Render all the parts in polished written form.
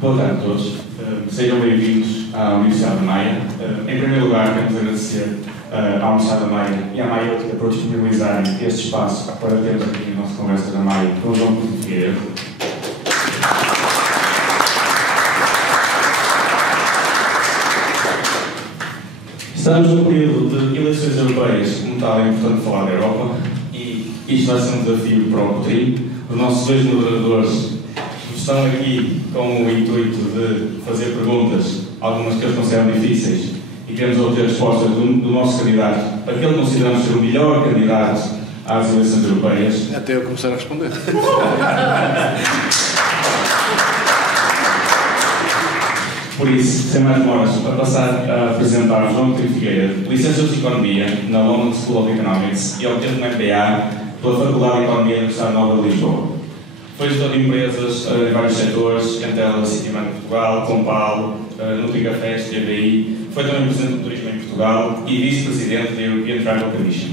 Boa tarde a todos. Sejam bem-vindos à Universidade da Maia. Em primeiro lugar, queremos agradecer à Universidade da Maia e à Maia por disponibilizarem este espaço para termos aqui a nossa conversa da Maia com o João Coutinho Figueiredo. Estamos no período de eleições europeias, como tal, é importante falar da Europa, e isto vai ser um desafio para o COTRI. Os nossos dois moderadores estão aqui com o intuito de fazer perguntas, algumas que eles consideram difíceis, e queremos obter respostas do nosso candidato, aquele que consideramos ser o melhor candidato às eleições europeias. Até eu começar a responder. Por isso, sem mais demoras, a passar a apresentar João Coutinho Figueiredo, licenciado em Economia na London School of Economics e obteve um MBA pela Faculdade de Economia da Universidade Nova de Lisboa. Foi gestor de empresas em vários setores, entre elas Citibank Portugal, Compal, Nutricafés, TVI. Foi também presidente do turismo em Portugal e vice-presidente da European Travel Commission.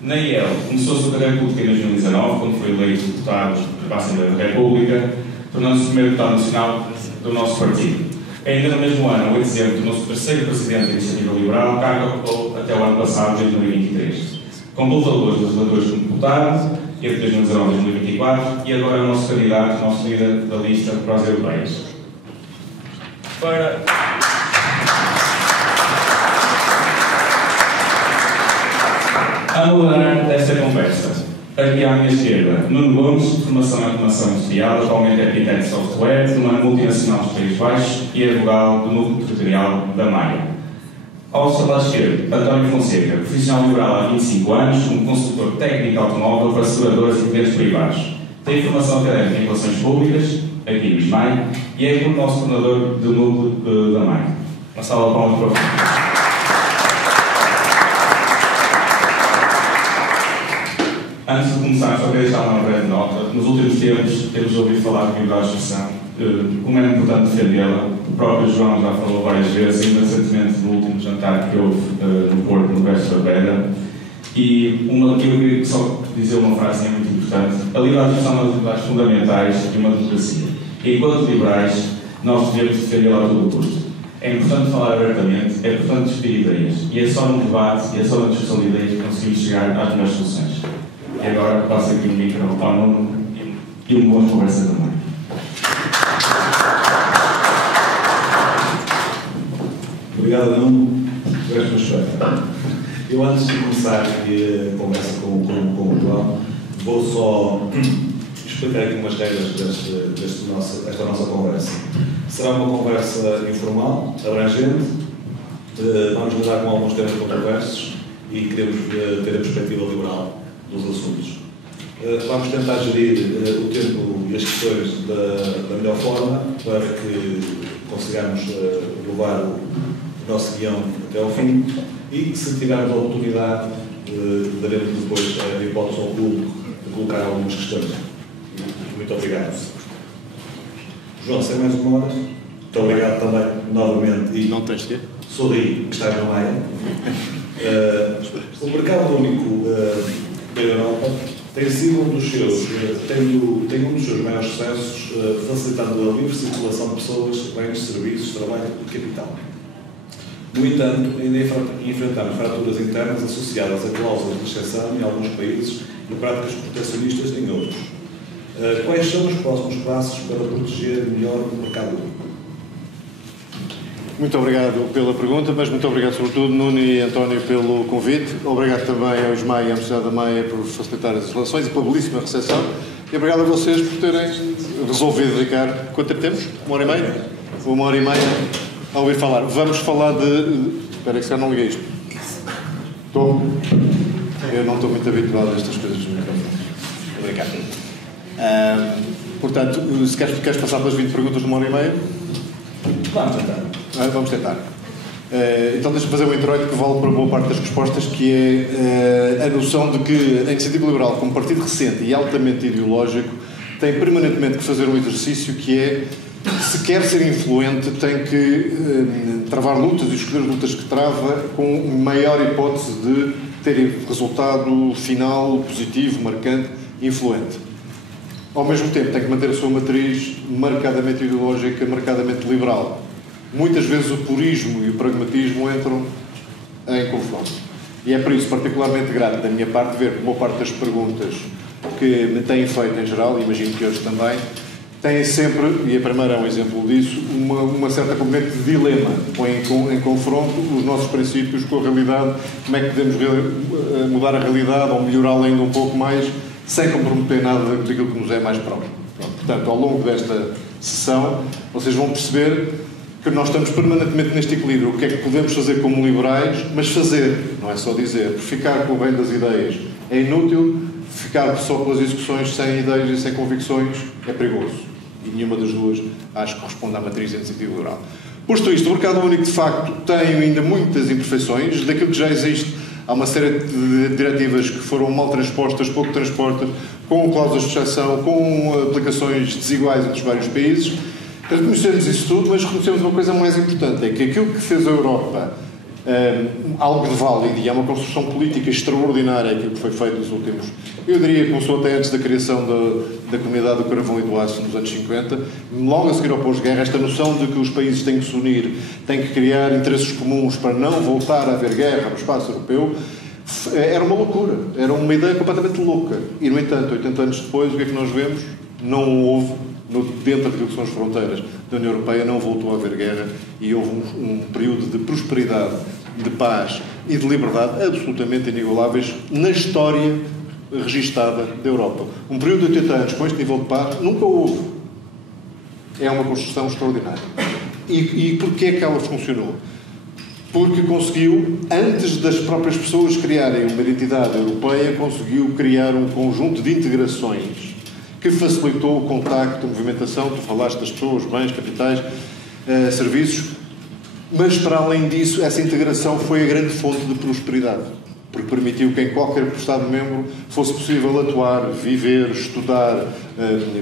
Na IEL, começou a sua carreira política em 2019, quando foi eleito deputado para a Assembleia da República, tornando-se o primeiro deputado nacional do nosso partido. Ainda no mesmo ano, 8 de dezembro, tornou-se o terceiro presidente da Iniciativa Liberal, cargo que ocupou até o ano passado, 2023. Completou duas legislaturas como deputado, entre 2019 e 2024, e agora é o nosso candidato, o nosso líder da lista para as europeias. Para a moderar esta conversa, aqui à minha esquerda, Nuno Gomes, formação em automação industrial, atualmente é arquiteto de software, numa multinacional dos Países Baixos e é vogal do núcleo territorial da Maia. Ao seu lado esquerdo, António Fonseca, profissional liberal há 25 anos, como consultor técnico automóvel para seguradoras e clientes privados. Tem formação académica em relações públicas, aqui no ISMAI, e é o nosso coordenador do núcleo da Maia. Uma salva de palmas para o Antes de começar, só queria deixar uma breve nota. Nos últimos tempos, temos ouvido falar de liberdade de expressão, como é importante defendê-la. O próprio João já falou várias vezes, ainda recentemente no último jantar que houve no Porto, no Verso da Pedra. E eu queria só dizer uma frase muito importante. A liberdade de expressão é uma das liberdades fundamentais de uma democracia. E enquanto liberais, nós devemos defendê-la a todo custo. É importante falar abertamente, é importante discutir ideias. E é só no debate, e é só na discussão de ideias que conseguimos chegar às melhores soluções. E agora passo aqui o micro ao Nuno e uma boa conversa também. Obrigado, Nuno. Eu, antes de começar aqui a conversa com o João, vou só explicar aqui umas regras desta nossa conversa. Será uma conversa informal, abrangente, vamos lidar com alguns temas controversos e queremos ter a perspectiva liberal dos assuntos. Vamos tentar gerir o tempo e as questões da melhor forma para que consigamos levar o nosso guião até ao fim e, se tivermos a oportunidade, daremos depois a hipótese ao público de colocar algumas questões. Muito obrigado. João, sem mais demoras, muito obrigado também, novamente. E não tens de sorri que estás na Maia. O mercado único da Europa tem sido um dos seus, tem um dos seus maiores sucessos, facilitando a livre circulação de pessoas, bens, serviços, trabalho e capital. No entanto, ainda enfrentamos fraturas internas associadas a cláusulas de exceção em alguns países e práticas protecionistas em outros. Quais são os próximos passos para proteger melhor o mercado único? Muito obrigado pela pergunta, mas muito obrigado sobretudo, Nuno e António, pelo convite. Obrigado também ao ISMAI e à Universidade da Maia por facilitar as relações e pela belíssima recepção. E obrigado a vocês por terem resolvido dedicar, quanto tempo temos? Uma hora e meia? Uma hora e meia a ouvir falar. Vamos falar de... Espera que se já não liguei isto. Estou? Eu não estou muito habituado a estas coisas. Obrigado. Portanto, se queres passar pelas 20 perguntas de 1h30? Vamos tentar. Vamos tentar. Então deixa-me fazer um introito que vale para boa parte das respostas, que é a noção de que a Iniciativa Liberal, como partido recente e altamente ideológico, tem permanentemente que fazer um exercício que é, se quer ser influente, tem que travar lutas e escolher lutas que trava com maior hipótese de ter resultado final positivo, marcante, influente. Ao mesmo tempo, tem que manter a sua matriz marcadamente ideológica, marcadamente liberal. Muitas vezes o purismo e o pragmatismo entram em confronto. E é por isso particularmente grato da minha parte ver que boa parte das perguntas que me têm feito em geral, e imagino que hoje também, têm sempre, e a primeira é um exemplo disso, uma certa componente de dilema. Põe em confronto os nossos princípios com a realidade, como é que podemos mudar a realidade ou melhorá-la ainda um pouco mais, sem comprometer nada daquilo que nos é mais próprio. Portanto, ao longo desta sessão, vocês vão perceber que nós estamos permanentemente neste equilíbrio. O que é que podemos fazer como liberais, mas fazer, não é só dizer. Ficar com o bem das ideias é inútil, ficar só pelas discussões sem ideias e sem convicções é perigoso. E nenhuma das duas acho que corresponde à matriz da Iniciativa Liberal. Posto isto, o mercado único de facto tem ainda muitas imperfeições. Daquilo que já existe, há uma série de diretivas que foram mal transpostas, pouco transpostas, com cláusulas de exceção, com aplicações desiguais entre os vários países. Reconhecemos isso tudo, mas reconhecemos uma coisa mais importante, é que aquilo que fez a Europa algo de válido, e é uma construção política extraordinária aquilo que foi feito nos últimos, eu diria que começou até antes da criação da comunidade do carvão e do aço nos anos 50, logo a seguir ao pós-guerra, esta noção de que os países têm que se unir, têm que criar interesses comuns para não voltar a haver guerra no espaço europeu, era uma loucura, era uma ideia completamente louca. E, no entanto, 80 anos depois, o que é que nós vemos? Não houve, dentro daquilo que são as fronteiras da União Europeia, não voltou a haver guerra e houve um período de prosperidade, de paz e de liberdade absolutamente inigualáveis na história registada da Europa. Um período de 80 anos com este nível de paz nunca houve. É uma construção extraordinária. E porquê é que ela funcionou? Porque conseguiu, antes das próprias pessoas criarem uma identidade europeia, conseguiu criar um conjunto de integrações que facilitou o contacto, a movimentação, tu falaste das pessoas, bens, capitais, serviços, mas para além disso, essa integração foi a grande fonte de prosperidade, porque permitiu que em qualquer Estado-membro fosse possível atuar, viver, estudar,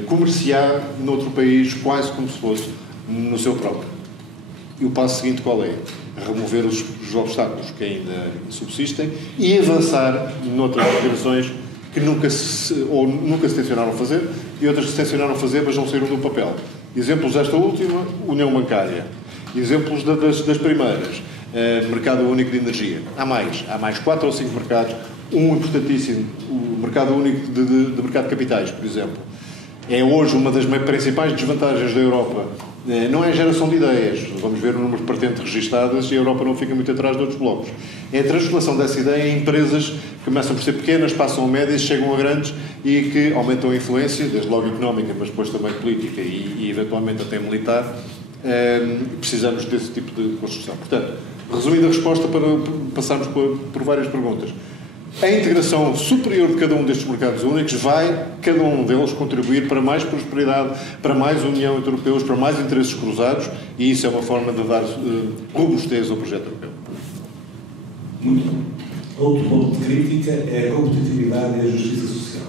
comerciar noutro país, quase como se fosse no seu próprio. E o passo seguinte qual é? Remover os obstáculos que ainda subsistem e avançar noutras direções que nunca se tencionaram fazer e outras que se tencionaram fazer, mas não saíram do papel. Exemplos desta última, União Bancária. Exemplos das primeiras, Mercado Único de Energia. Há mais 4 ou 5 mercados, um importantíssimo, o Mercado Único de Mercado de Capitais, por exemplo. É hoje uma das principais desvantagens da Europa. Não é a geração de ideias. Vamos ver o número de patentes registadas e a Europa não fica muito atrás de outros blocos. É a transformação dessa ideia em empresas que começam por ser pequenas, passam a médias, chegam a grandes e que aumentam a influência, desde logo económica, mas depois também política e eventualmente até militar. Precisamos desse tipo de construção. Portanto, resumindo a resposta para passarmos por várias perguntas. A integração superior de cada um destes mercados únicos vai, cada um deles, contribuir para mais prosperidade, para mais união entre europeus, para mais interesses cruzados, e isso é uma forma de dar robustez ao projeto europeu. Muito bom. Outro ponto de crítica é a competitividade e a justiça social.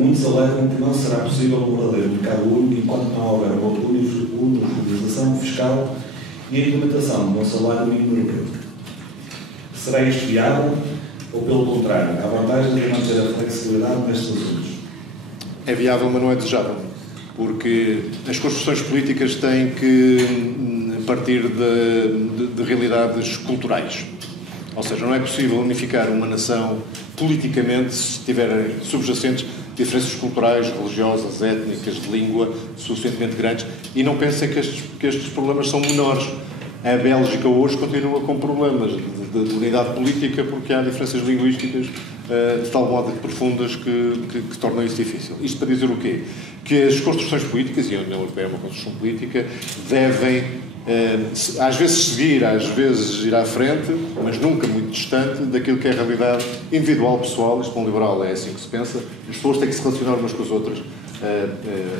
Muitos alegam que não será possível um verdadeiro mercado único enquanto não houver uma uniformização fiscal e a implementação de um salário mínimo europeu. Será isto viável? Ou, pelo contrário, há vantagens de manter a flexibilidade nestes assuntos? É viável, mas não é desejável, porque as construções políticas têm que partir de realidades culturais. Ou seja, não é possível unificar uma nação politicamente se tiverem subjacentes diferenças culturais, religiosas, étnicas, de língua suficientemente grandes, e não pensem que estes problemas são menores. A Bélgica hoje continua com problemas de unidade política porque há diferenças linguísticas de tal modo profundas que tornam isso difícil. Isto para dizer o quê? Que as construções políticas, e a União Europeia é uma construção política, devem às vezes seguir, às vezes ir à frente, mas nunca muito distante daquilo que é a realidade individual, pessoal. Isto, para um liberal, é assim que se pensa. As pessoas têm que se relacionar umas com as outras,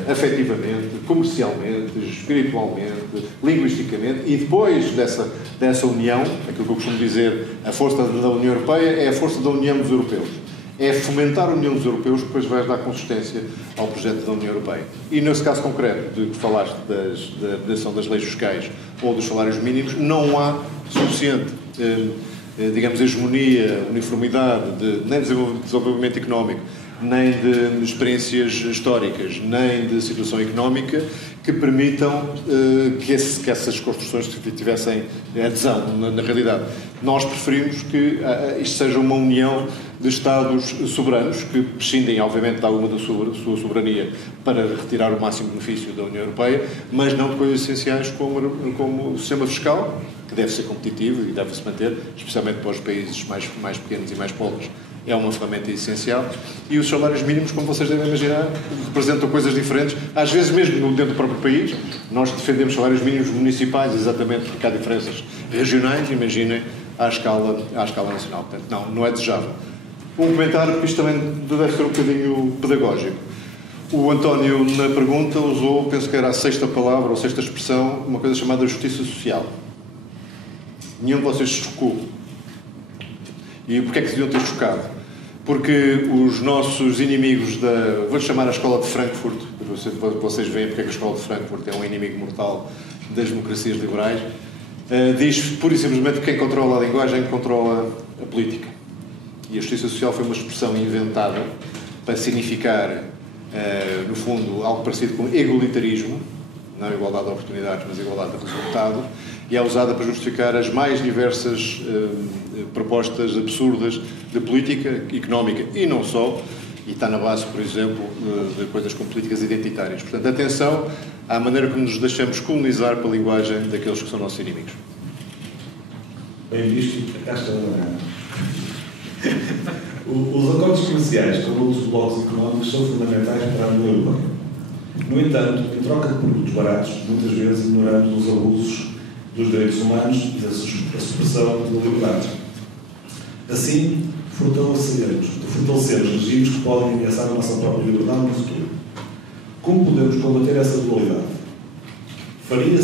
afetivamente, comercialmente, espiritualmente, linguisticamente, e depois dessa união, aquilo que eu costumo dizer, a força da União Europeia é a força da união dos europeus. É fomentar a união dos europeus que depois vai dar consistência ao projeto da União Europeia. E nesse caso concreto, de que falaste da aplicação das leis fiscais ou dos salários mínimos, não há suficiente, digamos, hegemonia, uniformidade, nem de desenvolvimento económico, nem de experiências históricas, nem de situação económica que permitam que essas construções tivessem adesão na realidade. Nós preferimos que isto seja uma união de Estados soberanos, que prescindem, obviamente, de alguma da sua soberania para retirar o máximo benefício da União Europeia, mas não de coisas essenciais como o sistema fiscal, que deve ser competitivo e deve-se manter, especialmente para os países mais pequenos e mais pobres. É uma ferramenta essencial. E os salários mínimos, como vocês devem imaginar, representam coisas diferentes. Às vezes, mesmo dentro do próprio país, nós defendemos salários mínimos municipais, exatamente porque há diferenças regionais, imaginem, à escala nacional. Portanto, não é desejável. Um comentário, porque isto também deve ser um bocadinho pedagógico. O António, na pergunta, usou, penso que era a sexta palavra ou sexta expressão, uma coisa chamada justiça social. Nenhum de vocês se chocou. E porquê é que se deviam ter chocado? Porque os nossos inimigos vou-lhe chamar a Escola de Frankfurt, vocês veem porque é que a Escola de Frankfurt é um inimigo mortal das democracias liberais, diz pura e simplesmente que quem controla a linguagem controla a política. E a justiça social foi uma expressão inventada para significar, no fundo, algo parecido com egalitarismo, não a igualdade de oportunidades, mas a igualdade de resultado, e é usada para justificar as mais diversas propostas absurdas de política económica, e não só, e está na base, por exemplo, de coisas como políticas identitárias. Portanto, atenção à maneira como nos deixamos colonizar pela linguagem daqueles que são nossos inimigos. Bem visto, cá está. Os acordos comerciais com os blocos económicos são fundamentais para a União Europeia. No entanto, em troca de produtos baratos, muitas vezes ignoramos os abusos dos direitos humanos e da supressão da liberdade. Assim, fortalecemos regimes que podem ameaçar a nossa própria liberdade no futuro. Como podemos combater essa dualidade? Faria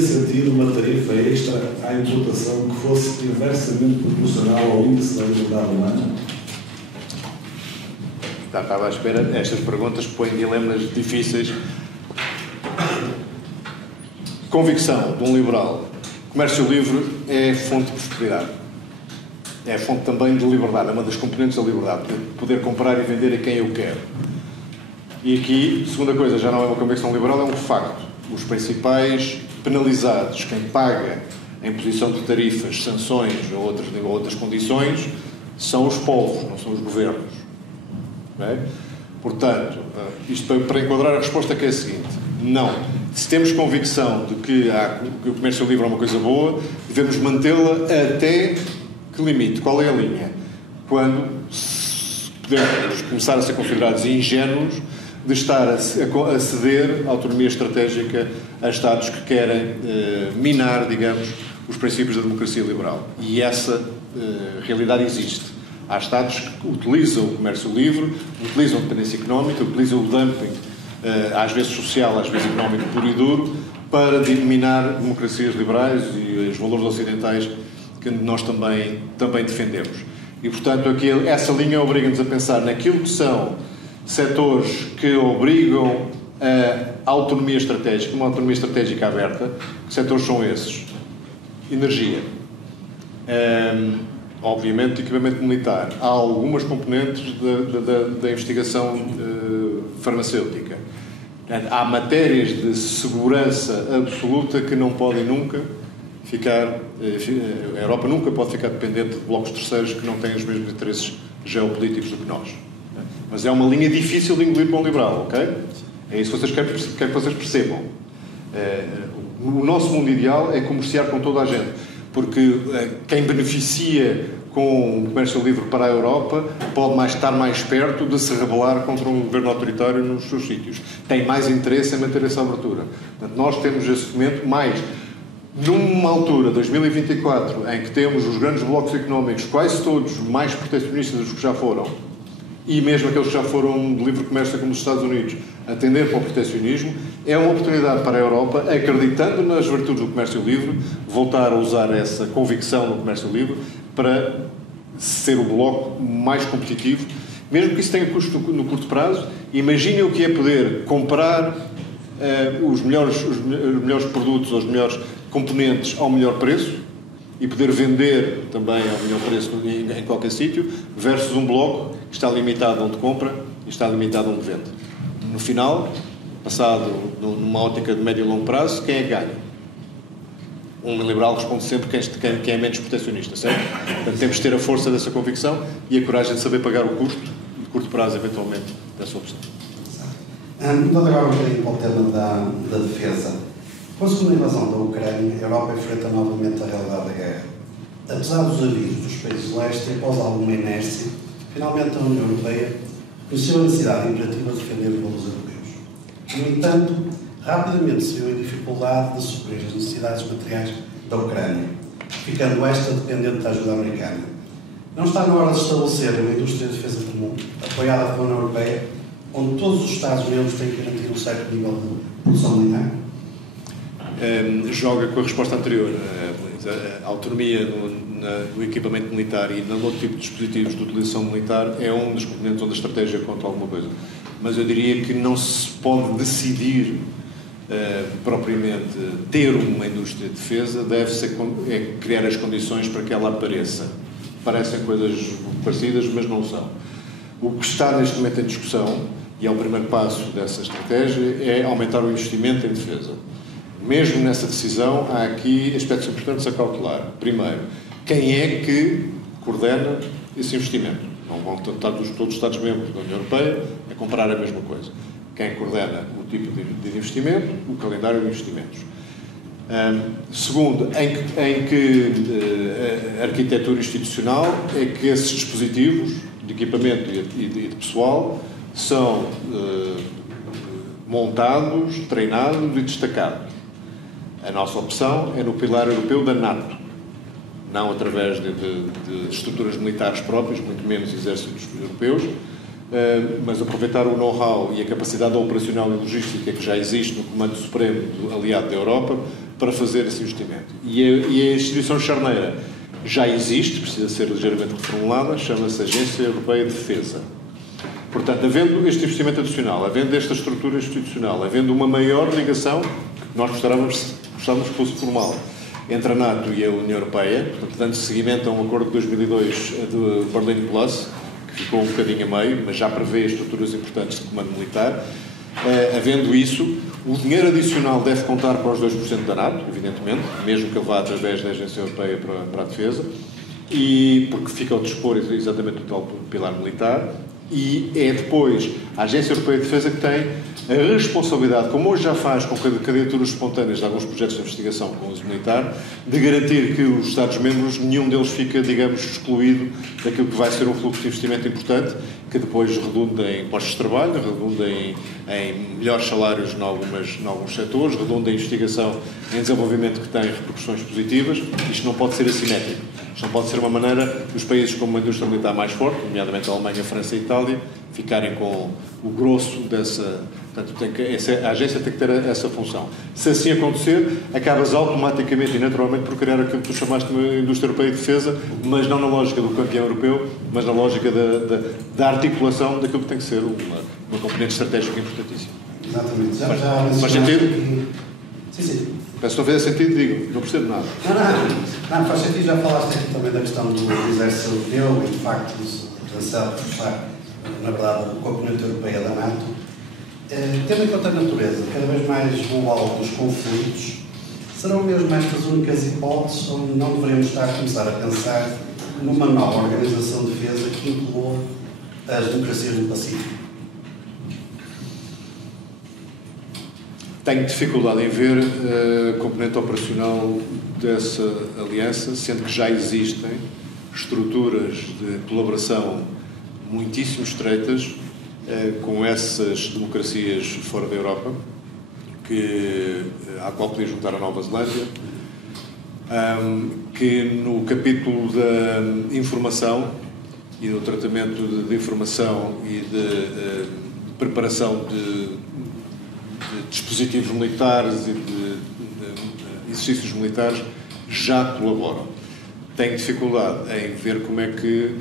sentido uma tarifa extra à importação que fosse inversamente proporcional ao índice da liberdade humana? Estava à espera. Estas perguntas põem dilemas difíceis. Convicção de um liberal. Comércio livre é fonte de prosperidade. É fonte também de liberdade. É uma das componentes da liberdade. Poder comprar e vender a quem eu quero. E aqui, segunda coisa, já não é uma convicção liberal, é um facto. Os principais penalizados, quem paga a imposição de tarifas, sanções ou outras condições, são os povos, não são os governos. Okay? Portanto, isto para enquadrar a resposta que é a seguinte: não. Se temos convicção de que o comércio livre é uma coisa boa, devemos mantê-la até que limite? Qual é a linha? Quando podemos começar a ser considerados ingênuos de estar a ceder a autonomia estratégica a Estados que querem minar, digamos, os princípios da democracia liberal. E essa realidade existe. Há Estados que utilizam o comércio livre, utilizam a dependência económica, utilizam o dumping, às vezes social, às vezes económico puro e duro, para minar democracias liberais e os valores ocidentais que nós também defendemos. E, portanto, aqui, essa linha obriga-nos a pensar naquilo que são setores que obrigam a autonomia estratégica, uma autonomia estratégica aberta. Que setores são esses? Energia. Obviamente, equipamento militar. Há algumas componentes da investigação farmacêutica. Há matérias de segurança absoluta que não podem nunca ficar... A Europa nunca pode ficar dependente de blocos terceiros que não têm os mesmos interesses geopolíticos do que nós. Mas é uma linha difícil de engolir para um liberal, ok? É isso que vocês querem que vocês percebam. O nosso mundo ideal é comerciar com toda a gente, porque quem beneficia com o comércio livre para a Europa, pode estar mais perto de se rebelar contra um governo autoritário nos seus sítios. Tem mais interesse em manter essa abertura. Portanto, nós temos esse documento mais numa altura, 2024, em que temos os grandes blocos económicos, quase todos mais protecionistas dos que já foram, e mesmo aqueles que já foram de livre comércio como os Estados Unidos, a tender para o proteccionismo, é uma oportunidade para a Europa, acreditando nas virtudes do comércio livre, voltar a usar essa convicção no comércio livre para ser o bloco mais competitivo, mesmo que isso tenha custo no curto prazo. Imaginem o que é poder comprar os melhores produtos, os melhores componentes ao melhor preço e poder vender também ao melhor preço em qualquer sítio, versus um bloco que está limitado onde compra e está limitado onde vende. No final, passado numa ótica de médio e longo prazo, quem é que ganha? Um liberal responde sempre quem é menos proteccionista, certo? Portanto, temos de ter a força dessa convicção e a coragem de saber pagar o custo de curto prazo, eventualmente, dessa opção. Então, agora um bocadinho para o tema da defesa. Com a segunda invasão da Ucrânia, a Europa enfrenta novamente a realidade da guerra. Apesar dos avisos dos países do leste e após alguma inércia, finalmente a União Europeia conheceu a necessidade imperativa de defender os valores europeus. No entanto, rapidamente se viu em dificuldade de suprir as necessidades materiais da Ucrânia, ficando esta dependente da ajuda americana. Não está na hora de estabelecer uma indústria de defesa comum, apoiada pela União Europeia, onde todos os Estados-membros têm que garantir um certo nível de produção militar? Joga com a resposta anterior. A autonomia no equipamento militar e no outro tipo de dispositivos de utilização militar é um dos componentes onde a estratégia conta alguma coisa. Mas eu diria que não se pode decidir propriamente ter uma indústria de defesa, deve-se criar as condições para que ela apareça. Parecem coisas parecidas, mas não são. O que está neste momento em discussão, e é o primeiro passo dessa estratégia, é aumentar o investimento em defesa. Mesmo nessa decisão, há aqui aspectos importantes a cautelar. Primeiro, quem é que coordena esse investimento? Não vão estar todos os Estados-membros da União Europeia a comprar a mesma coisa. Quem coordena o tipo de investimento, o calendário de investimentos. Segundo, em que arquitetura institucional é que esses dispositivos de equipamento e de pessoal são montados, treinados e destacados. A nossa opção é no pilar europeu da NATO, não através de estruturas militares próprias, muito menos exércitos europeus, mas aproveitar o know-how e a capacidade operacional e logística que já existe no Comando Supremo aliado da Europa para fazer esse investimento. E a instituição charneira já existe, precisa ser ligeiramente reformulada, chama-se Agência Europeia de Defesa. Portanto, havendo este investimento adicional, havendo esta estrutura institucional, havendo uma maior ligação, que nós gostávamos que fosse formal, entre a NATO e a União Europeia, portanto, dando seguimento a um acordo de 2002 do Berlin Plus, que ficou um bocadinho a meio, mas já prevê estruturas importantes de comando militar. Havendo isso, o dinheiro adicional deve contar para os 2% da NATO, evidentemente, mesmo que ele vá através da Agência Europeia para a Defesa, e porque fica ao dispor exatamente do tal pilar militar. E é depois a Agência Europeia de Defesa que tem a responsabilidade, como hoje já faz com candidaturas espontâneas de alguns projetos de investigação com uso militar, de garantir que os Estados-membros, nenhum deles fica, digamos, excluído daquilo que vai ser um fluxo de investimento importante, que depois redunda em postos de trabalho, redunda em melhores salários em alguns setores, redunda em investigação, em desenvolvimento que tem repercussões positivas. Isto não pode ser assimétrico. Isto não pode ser uma maneira dos países com uma indústria militar mais forte, nomeadamente a Alemanha, a França e a Itália, ficarem com o grosso dessa... Portanto, a agência tem que ter essa função. Se assim acontecer, acabas automaticamente e naturalmente por criar aquilo que tu chamaste de uma indústria europeia de defesa, mas não na lógica do campeão europeu, mas na lógica da articulação daquilo que tem que ser uma componente estratégica importantíssima. Exatamente. Faz sentido? Sim. Peço que não fizesse sentido, digo, não percebo nada. Não, faz sentido. Já falaste aqui também da questão do exército europeu e, de facto, do potencial de reforçar, na verdade, a componente europeia da NATO. Tendo em conta a natureza cada vez mais global dos conflitos, serão mesmo estas únicas hipóteses onde não deveríamos estar a começar a pensar numa nova organização de defesa que inclua as democracias do Pacífico? Tenho dificuldade em ver a componente operacional dessa aliança, sendo que já existem estruturas de colaboração muitíssimo estreitas com essas democracias fora da Europa, à qual podia juntar a Nova Zelândia, que no capítulo da informação e do tratamento de informação e de preparação de dispositivos militares e de exercícios militares já colaboram. Tenho dificuldade em ver como é que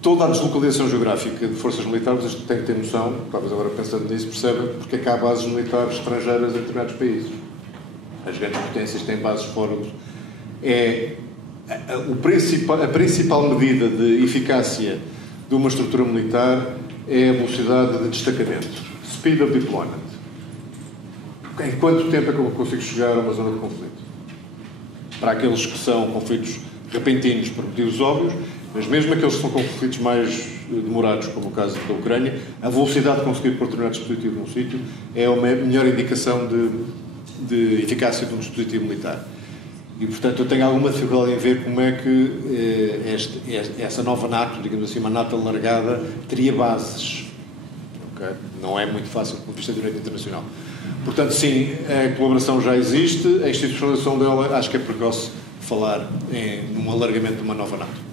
toda a deslocalização geográfica de forças militares, vocês têm que ter noção, talvez agora pensando nisso, percebem porque é que há bases militares estrangeiras em determinados países. As grandes potências têm bases fora. A principal medida de eficácia de uma estrutura militar é a velocidade de destacamento. Speed of deployment. Em quanto tempo é que eu consigo chegar a uma zona de conflito? Para aqueles que são conflitos repentinos por motivos óbvios, mas mesmo aqueles que são conflitos mais demorados, como o caso da Ucrânia, a velocidade de conseguir pôr determinado dispositivo num sítio é a melhor indicação de eficácia de um dispositivo militar. E, portanto, eu tenho alguma dificuldade em ver como é que essa nova NATO, digamos assim, uma NATO alargada, teria bases. Okay? Não é muito fácil do ponto de vista do direito internacional. Portanto, sim, a colaboração já existe, a institucionalização dela acho que é precoce falar num alargamento de uma nova NATO.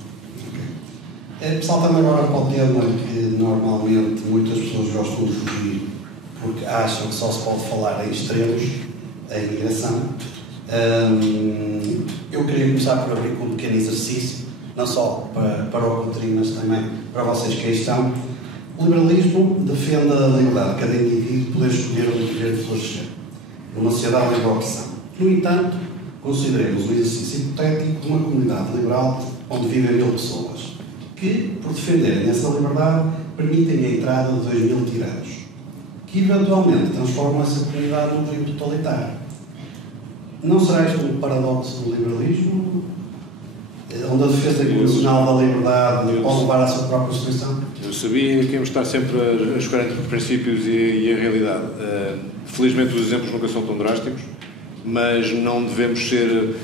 Saltando agora para o tema que normalmente muitas pessoas gostam de fugir porque acham que só se pode falar em extremos, a imigração. Eu queria começar por abrir com um pequeno exercício, não só para o Coutinho, mas também para vocês que aí estão. O liberalismo defende a liberdade de cada indivíduo de poder escolher onde viver de florescer, numa sociedade livre opção. No entanto, consideremos o exercício hipotético de uma comunidade liberal onde vivem 1000 pessoas, que, por defenderem essa liberdade, permitem a entrada de 2000 tiranos, que eventualmente transformam essa comunidade num regime totalitário. Não será isto um paradoxo do liberalismo, onde a defesa constitucional da liberdade pode levar à sua própria destruição? Eu sabia que íamos estar sempre a jogar entre princípios e a realidade. Felizmente os exemplos nunca são tão drásticos, mas não devemos ser...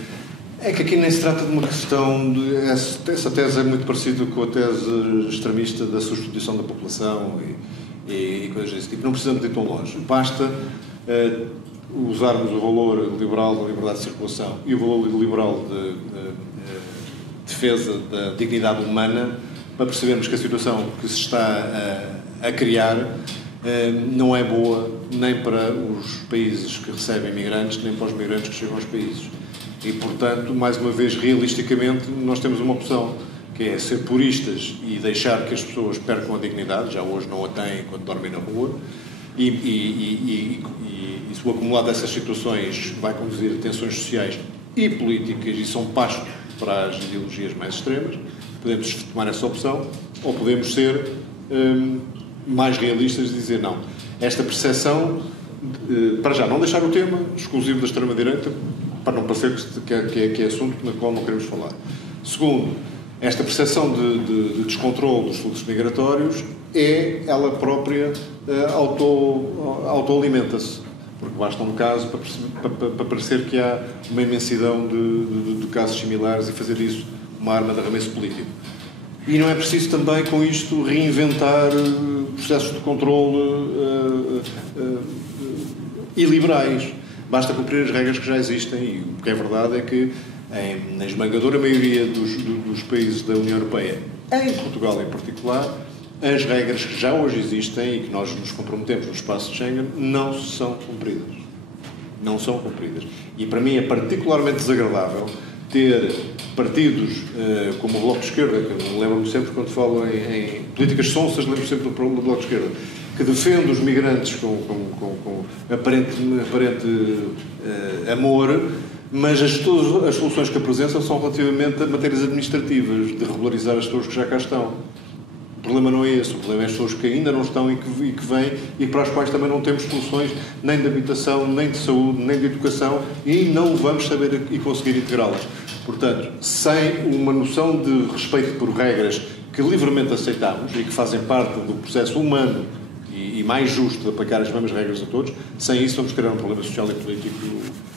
É que aqui nem se trata de uma questão de... Essa tese é muito parecida com a tese extremista da substituição da população e coisas desse tipo. Não precisamos ir tão longe. Basta usarmos o valor liberal da liberdade de circulação e o valor liberal de defesa da dignidade humana para percebermos que a situação que se está a criar não é boa nem para os países que recebem migrantes, nem para os migrantes que chegam aos países. E, portanto, mais uma vez, realisticamente, nós temos uma opção, que é ser puristas e deixar que as pessoas percam a dignidade, já hoje não a têm quando dormem na rua, e se o acumulado dessas situações vai conduzir a tensões sociais e políticas e são pasto para as ideologias mais extremas. Podemos tomar essa opção ou podemos ser mais realistas e dizer não. Esta percepção, para já, não deixar o tema exclusivo da extrema-direita, para não parecer que é assunto no qual não queremos falar. Segundo, esta percepção de descontrole dos fluxos migratórios ela própria autoalimenta-se, porque basta um caso para parecer que há uma imensidão de casos similares e fazer isso uma arma de arremesso político. E não é preciso também, com isto, reinventar processos de controle iliberais. Basta cumprir as regras que já existem e o que é verdade é que na esmagadora maioria dos países da União Europeia, em Portugal em particular, as regras que já hoje existem e que nós nos comprometemos no espaço de Schengen não são cumpridas. Não são cumpridas. E para mim é particularmente desagradável ter partidos como o Bloco de Esquerda, que eu lembro-me sempre quando falo em políticas sonsas, lembro-me sempre do Bloco de Esquerda, que defende os migrantes com aparente amor, mas as soluções que apresentam são relativamente a matérias administrativas, de regularizar as pessoas que já cá estão. O problema não é esse, o problema é as pessoas que ainda não estão e que vêm e para as quais também não temos soluções nem de habitação, nem de saúde, nem de educação e não vamos saber e conseguir integrá-las. Portanto, sem uma noção de respeito por regras que livremente aceitamos e que fazem parte do processo humano e mais justo de aplicar as mesmas regras a todos, sem isso vamos criar um problema social e político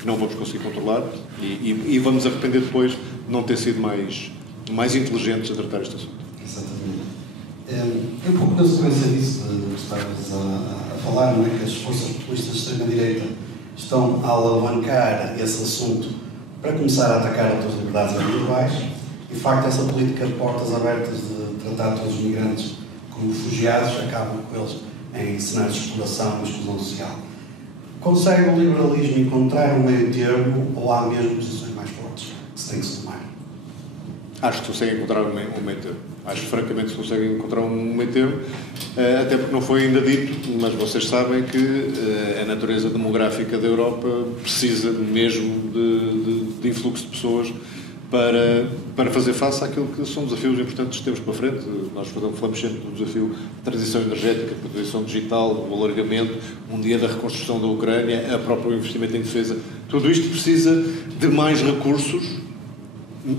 que não vamos conseguir controlar e vamos arrepender depois de não ter sido mais inteligentes a tratar este assunto. Exatamente. Um pouco na sequência disso que estavas a falar, não é? Que as forças populistas de extrema-direita estão a alavancar esse assunto para começar a atacar outras liberdades individuais e, de facto, essa política de portas abertas de tratar todos os migrantes como refugiados acaba com eles em cenários de exploração e exclusão social. Consegue o liberalismo encontrar um meio termo ou há mesmo posições mais fortes que se tem que se tomar? Acho que consegue encontrar um meio termo. Acho francamente que se consegue encontrar um meio termo, até porque não foi ainda dito, mas vocês sabem que a natureza demográfica da Europa precisa mesmo de influxo de pessoas para fazer face àquilo que são desafios importantes que temos para frente. Nós falamos sempre do desafio da transição energética, da transição digital, do alargamento, um dia da reconstrução da Ucrânia, a próprio investimento em defesa. Tudo isto precisa de mais recursos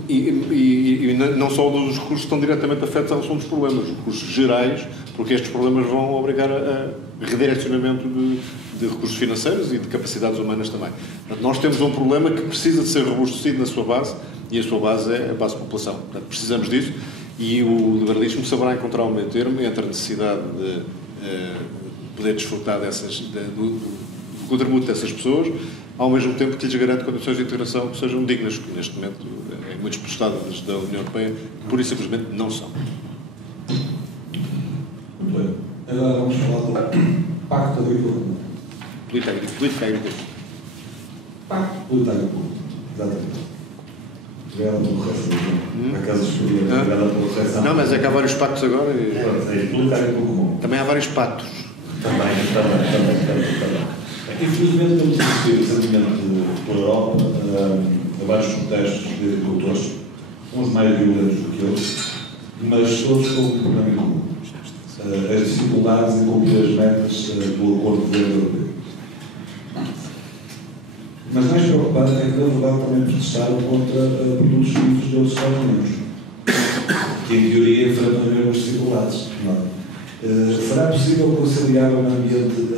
e não só dos recursos que estão diretamente afetos ao som dos problemas, recursos gerais, porque estes problemas vão obrigar a redirecionamento de recursos financeiros e de capacidades humanas também. Portanto, nós temos um problema que precisa de ser robustecido na sua base, e a sua base é a base da população. Portanto, precisamos disso, e o liberalismo saberá encontrar um meio termo entre a necessidade de poder desfrutar do contributo dessas pessoas, ao mesmo tempo que lhes garante condições de integração que sejam dignas, que neste momento, em muitos Estados da União Europeia, pura e simplesmente não são. Muito bem. Agora vamos falar do Pacto Agrícola Comum. Política agrícola. Pacto Política Agrícola. Exatamente. Obrigado pelo resto. Acaso escolhi. Obrigado pelo resto. Não, mas é que há vários pactos agora. Política Agrícola Comum. Também há vários pactos. Também. Infelizmente temos assistido recentemente pela Europa a vários protestos de agricultores, uns mais violentos do que outros, mas todos com um problema em comum. As dificuldades em cumprir as metas do Acordo de Verde Europeu. Mas mais preocupante é que, na verdade, também protestaram contra produtos vindos de outros Estados Unidos, que em teoria enfrentam as mesmas dificuldades. Será possível conciliar um ambiente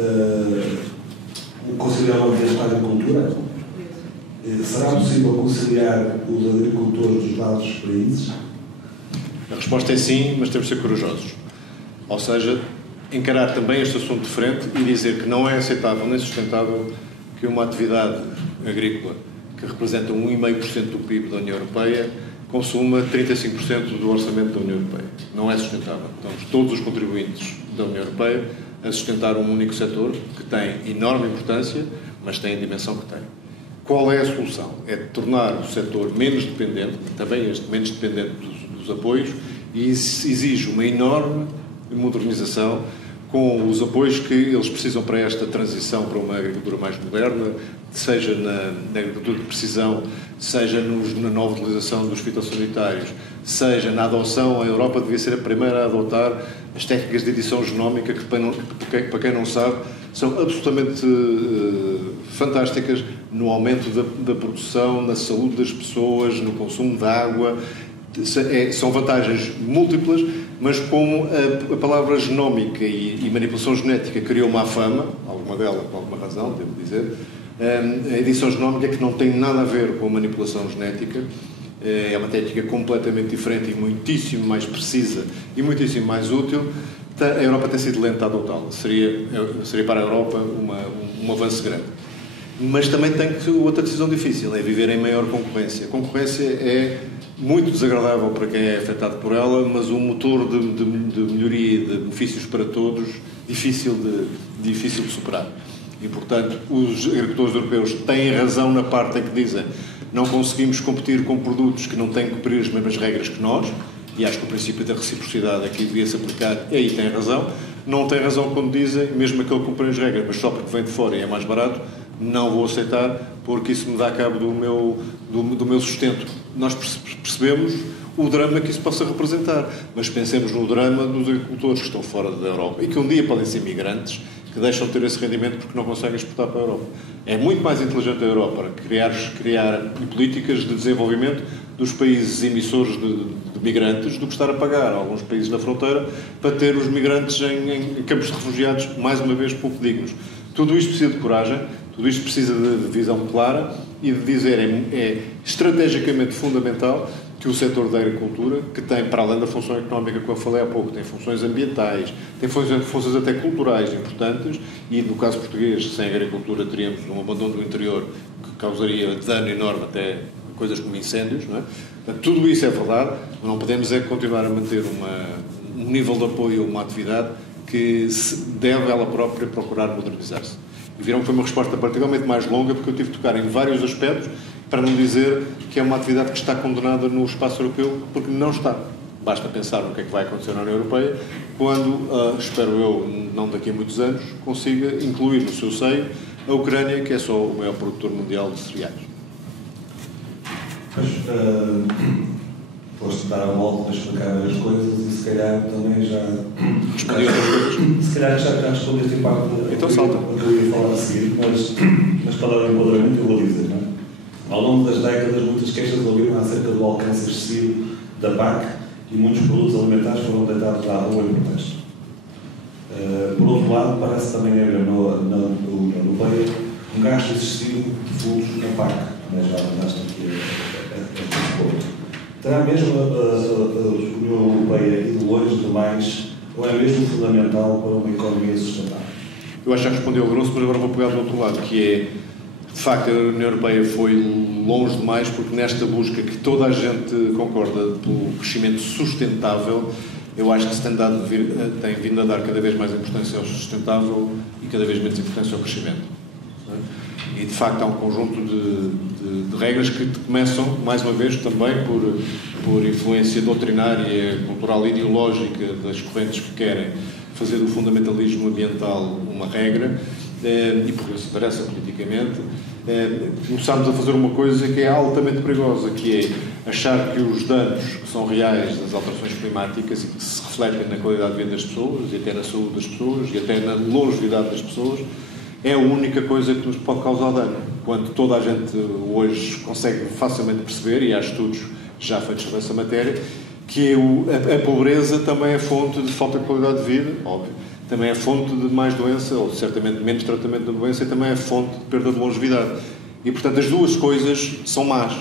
com a agricultura? Será possível conciliar os agricultores dos vários países? A resposta é sim, mas temos de ser corajosos. Ou seja, encarar também este assunto de frente e dizer que não é aceitável nem sustentável que uma atividade agrícola que representa 1,5% do PIB da União Europeia consuma 35% do orçamento da União Europeia. Não é sustentável. Estamos todos os contribuintes da União Europeia a sustentar um único setor que tem enorme importância, mas tem a dimensão que tem. Qual é a solução? É tornar o setor menos dependente, também este menos dependente dos apoios, e exige uma enorme modernização com os apoios que eles precisam para esta transição para uma agricultura mais moderna, seja na agricultura de precisão, seja na nova utilização dos fitossanitários, seja na adoção. A Europa devia ser a primeira a adotar as técnicas de edição genómica, que para quem não sabe, são absolutamente fantásticas no aumento da produção, na saúde das pessoas, no consumo de água. São vantagens múltiplas, mas como a palavra genómica e manipulação genética criou uma fama, alguma dela por alguma razão, devo dizer, a edição genómica, que não tem nada a ver com a manipulação genética, é uma técnica completamente diferente e muitíssimo mais precisa e muitíssimo mais útil. A Europa tem sido lenta a adotá-la. Seria para a Europa um avanço grande. Mas também tem outra decisão difícil, é viver em maior concorrência. A concorrência é muito desagradável para quem é afetado por ela, mas um motor de melhoria e de benefícios para todos difícil de superar. E, portanto, os agricultores europeus têm razão na parte em que dizem não conseguimos competir com produtos que não têm que cumprir as mesmas regras que nós, e acho que o princípio da reciprocidade aqui devia-se aplicar, e aí tem razão. Não tem razão quando dizem, mesmo aquele que cumpre as regras, mas só porque vem de fora e é mais barato, não vou aceitar, porque isso me dá cabo do meu sustento. Nós percebemos o drama que isso possa representar, mas pensemos no drama dos agricultores que estão fora da Europa e que um dia podem ser migrantes, que deixam de ter esse rendimento porque não conseguem exportar para a Europa. É muito mais inteligente a Europa criar políticas de desenvolvimento dos países emissores de migrantes do que estar a pagar a alguns países na fronteira para ter os migrantes em campos de refugiados, mais uma vez, pouco dignos. Tudo isto precisa de coragem, Tudo isto precisa de visão clara e de dizer é estrategicamente fundamental que o setor da agricultura, que tem, para além da função económica que eu falei há pouco, tem funções ambientais, tem funções até culturais importantes, e no caso português, sem agricultura teríamos um abandono do interior que causaria dano enorme, até coisas como incêndios, não é? Portanto, tudo isso é verdade, mas não podemos continuar a manter um nível de apoio a uma atividade que deve ela própria procurar modernizar-se. E viram que foi uma resposta particularmente mais longa, porque eu tive de tocar em vários aspectos, para não dizer que é uma atividade que está condenada no espaço europeu, porque não está. Basta pensar no que é que vai acontecer na União Europeia, quando, espero eu, não daqui a muitos anos, consiga incluir no seu seio a Ucrânia, que é só o maior produtor mundial de cereais. Foste dar a volta para explicar as coisas e se calhar também já respondi outras coisas. Se calhar já respondeste em parte então salta. o que eu ia falar a seguir, mas para dar um enquadramento eu vou dizer, não é? Ao longo das décadas muitas queixas ouviram acerca do alcance excessivo da PAC e muitos produtos alimentares foram deitados à rua em protesto. Por outro lado, parece também haver na União Europeia um gasto excessivo de fundos na PAC, mas já andaste aqui a ponto. Terá mesmo a União Europeia ido longe demais ou é mesmo fundamental para uma economia sustentável? Eu acho que já respondi ao grosso, mas agora vou pegar do outro lado, que é, de facto, a União Europeia foi longe demais, porque nesta busca que toda a gente concorda pelo crescimento sustentável, eu acho que se tem vindo a dar cada vez mais importância ao sustentável e cada vez menos importância ao crescimento. E, de facto, há um conjunto de regras que começam, mais uma vez, também por influência doutrinária, cultural e ideológica das correntes que querem fazer do fundamentalismo ambiental uma regra, e porque isso interessa politicamente, começámos a fazer uma coisa que é altamente perigosa, que é achar que os danos que são reais das alterações climáticas e que se refletem na qualidade de vida das pessoas, e até na saúde das pessoas, e até na longevidade das pessoas, é a única coisa que nos pode causar dano. Quando toda a gente hoje consegue facilmente perceber, e há estudos já feitos sobre essa matéria, que a pobreza também é fonte de falta de qualidade de vida, óbvio, também é fonte de mais doença, ou certamente menos tratamento da doença, e também é fonte de perda de longevidade. E, portanto, as duas coisas são más.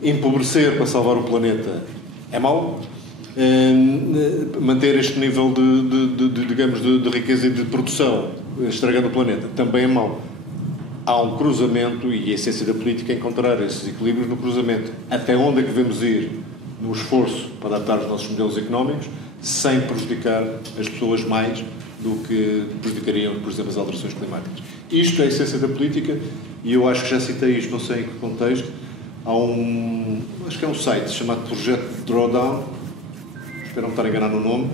Empobrecer para salvar o planeta é mau. Manter este nível de riqueza e de produção, estragando o planeta, também é mau. Há um cruzamento, e a essência da política é encontrar esses equilíbrios no cruzamento. Até onde é que devemos ir no esforço para adaptar os nossos modelos económicos, sem prejudicar as pessoas mais do que prejudicariam, por exemplo, as alterações climáticas. Isto é a essência da política, e eu acho que já citei isto, não sei em que contexto. Há acho que é um site chamado Projeto Drawdown, espero não estar a enganar no nome,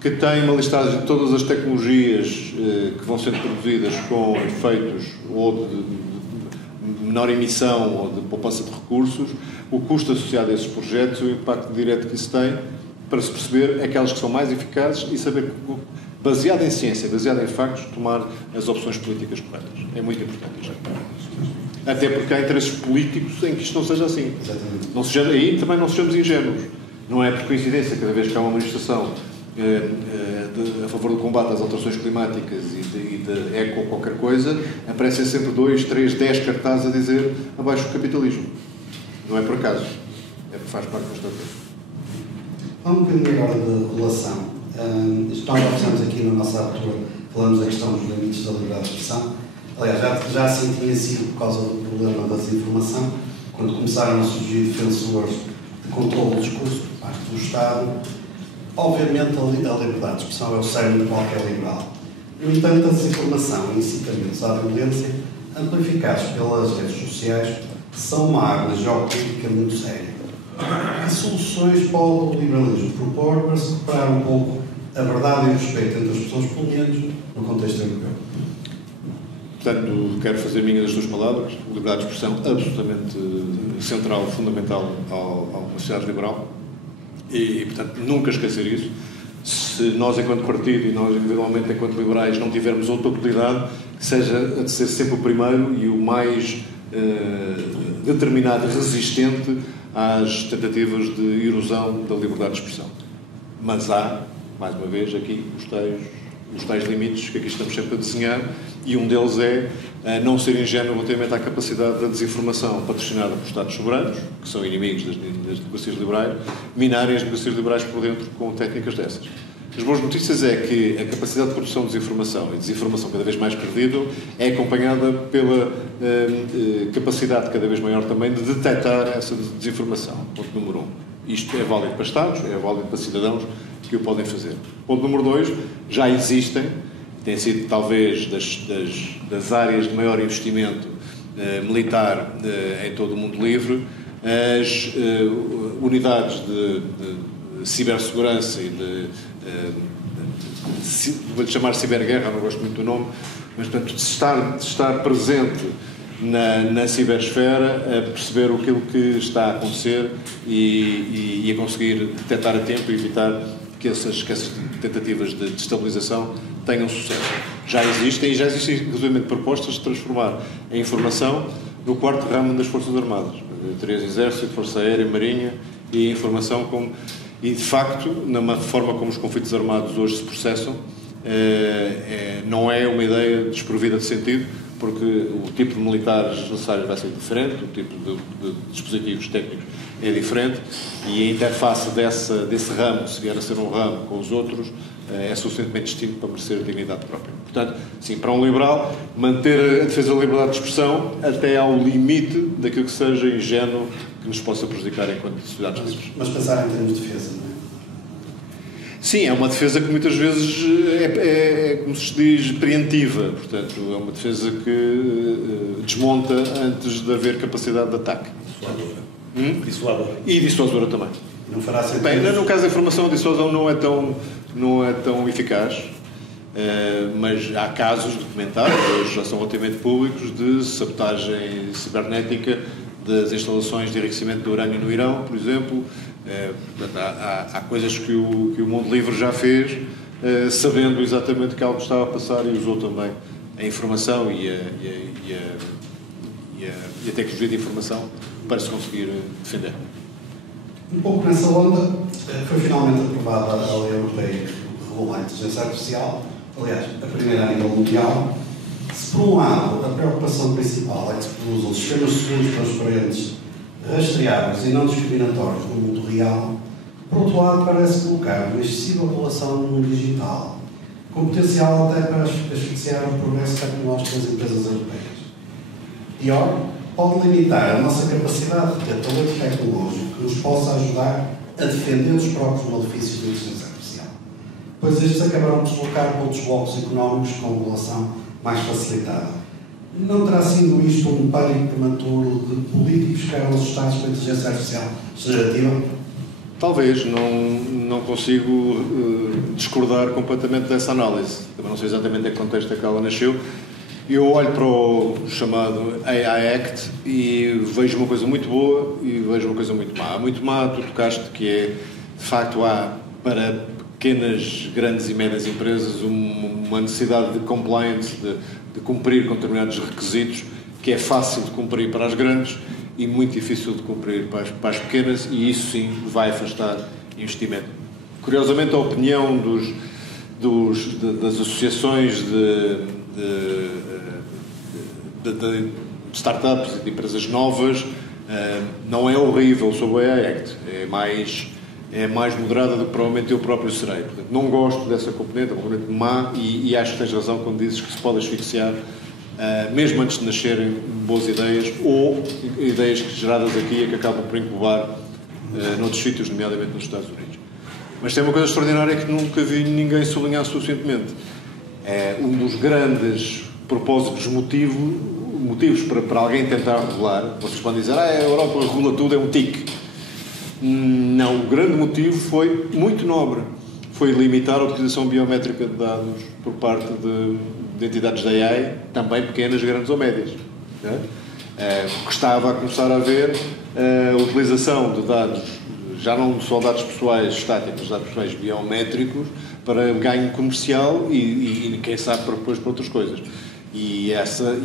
que tem uma listagem de todas as tecnologias que vão sendo produzidas com efeitos ou de menor emissão ou de poupança de recursos, o custo associado a esses projetos e o impacto direto que isso tem, para se perceber aquelas que são mais eficazes e saber, baseado em ciência, baseado em factos, tomar as opções políticas corretas. É muito importante isto. Até porque há interesses políticos em que isto não seja assim. Não seja, aí também não sejamos ingênuos. Não é por coincidência, cada vez que há uma manifestação a favor do combate às alterações climáticas e de eco ou qualquer coisa, aparecem sempre 2, 3, 10 cartazes a dizer abaixo o capitalismo. Não é por acaso. É porque faz parte da estratégia. Um bocadinho agora de relação. Nós já fizemos aqui na nossa abertura, falamos da questão dos limites da liberdade de expressão. Aliás, já assim tinha sido por causa do problema da desinformação, quando começaram a surgir defensores de controle do discurso por parte do Estado. Obviamente, a liberdade de expressão é o cerne de qualquer liberal. No entanto, a desinformação e incitamentos à violência, amplificados pelas redes sociais, são uma arma geopolítica muito séria. Que soluções pode o liberalismo propor para se recuperar um pouco a verdade e o respeito entre as pessoas, pelo menos no contexto europeu? Portanto, quero fazer minhas as duas palavras. Liberdade de expressão absolutamente central, fundamental a uma sociedade liberal. E, portanto, nunca esquecer isso. Se nós, enquanto partido, e nós, individualmente, enquanto liberais, não tivermos outra utilidade, que seja a de ser sempre o primeiro e o mais determinado e resistente às tentativas de erosão da liberdade de expressão. Mas há, mais uma vez, aqui os tais os tais limites que aqui estamos sempre a desenhar, e um deles é não ser ingênuo relativamente à capacidade da desinformação patrocinada por Estados soberanos, que são inimigos das democracias liberais, minarem as democracias liberais por dentro com técnicas dessas. As boas notícias é que a capacidade de produção de desinformação e desinformação cada vez mais credível é acompanhada pela capacidade cada vez maior também de detectar essa desinformação. Ponto número 1. Isto é válido para Estados, é válido para cidadãos que o podem fazer. Ponto número 2. Já existem, tem sido talvez das áreas de maior investimento militar em todo o mundo livre, as unidades de cibersegurança e vou-lhe chamar ciberguerra, não gosto muito do nome, mas portanto de estar presente na cibersfera, a perceber aquilo que está a acontecer e a conseguir detectar a tempo e evitar que essas tentativas de destabilização tenham sucesso. Já existem inclusive propostas de transformar a informação no quarto ramo das Forças Armadas. Três: Exército, Força Aérea, Marinha e informação como... E, de facto, na forma como os conflitos armados hoje se processam, não é uma ideia desprovida de sentido, porque o tipo de militares necessários vai ser diferente, o tipo de dispositivos técnicos é diferente, e a interface desse ramo, se vier a ser um ramo com os outros, é suficientemente distinto para merecer dignidade própria. Portanto, sim, para um liberal, manter a defesa da liberdade de expressão até ao limite daquilo que seja ingênuo que nos possa prejudicar enquanto sociedades livres. Mas pensar em termos de defesa, não é? Sim, é uma defesa que muitas vezes é como se diz, preventiva. Portanto, é uma defesa que desmonta antes de haver capacidade de ataque. Dissuadora. E dissuasora também. Não fará sentido. Bem, no caso da informação, a dissuasão não é tão eficaz, mas há casos documentados, hoje já são relativamente públicos, de sabotagem cibernética das instalações de enriquecimento de urânio no Irão, por exemplo. Há coisas que o mundo livre já fez, sabendo exatamente que algo estava a passar, e usou também a informação e a tecnologia de informação para se conseguir defender. Um pouco nessa onda, foi finalmente aprovada a Lei Europeia que regula a inteligência artificial, aliás, a primeira a nível mundial. Se, por um lado, a preocupação principal é que se produzam sistemas seguros, transparentes, rastreáveis e não discriminatórios no mundo real, por outro lado, parece colocar uma excessiva população no mundo digital, com potencial até para asfixiar o progresso tecnológico das empresas europeias. Pior, pode limitar a nossa capacidade de ter talento tecnológico que nos possa ajudar a defender os próprios malefícios da inteligência artificial, pois estes acabarão de deslocar para outros blocos económicos com regulação mais facilitada. Não terá sido isto um pânico prematuro de políticos que eram assustados com a inteligência artificial generativa? Talvez, não consigo discordar completamente dessa análise. Também não sei exatamente em que contexto é que ela nasceu. Eu olho para o chamado AI Act e vejo uma coisa muito boa e vejo uma coisa muito má. Muito má, tu tocaste, que é, de facto, há para pequenas, grandes e médias empresas uma necessidade de compliance, de cumprir com determinados requisitos, que é fácil de cumprir para as grandes e muito difícil de cumprir para as pequenas, e isso sim vai afastar investimento. Curiosamente, a opinião das associações de startups e de empresas novas não é horrível sobre o AI Act, é mais moderada do que provavelmente eu próprio serei. Portanto, não gosto dessa componente, é uma componente má, e acho que tens razão quando dizes que se pode asfixiar mesmo antes de nascerem boas ideias, ou ideias geradas aqui que acabam por incubar noutros sítios, nomeadamente nos Estados Unidos. Mas tem uma coisa extraordinária que nunca vi ninguém sublinhar suficientemente. Um dos grandes propósitos motivos para alguém tentar regular, vocês podem dizer, a Europa regula tudo, é um tique. Não, o grande motivo foi muito nobre. Foi limitar a utilização biométrica de dados por parte de entidades da AI, também pequenas, grandes ou médias. Porque estava a começar a haver a utilização de dados, já não só dados pessoais estáticos, dados pessoais biométricos, para ganho comercial e quem sabe depois para outras coisas. E essa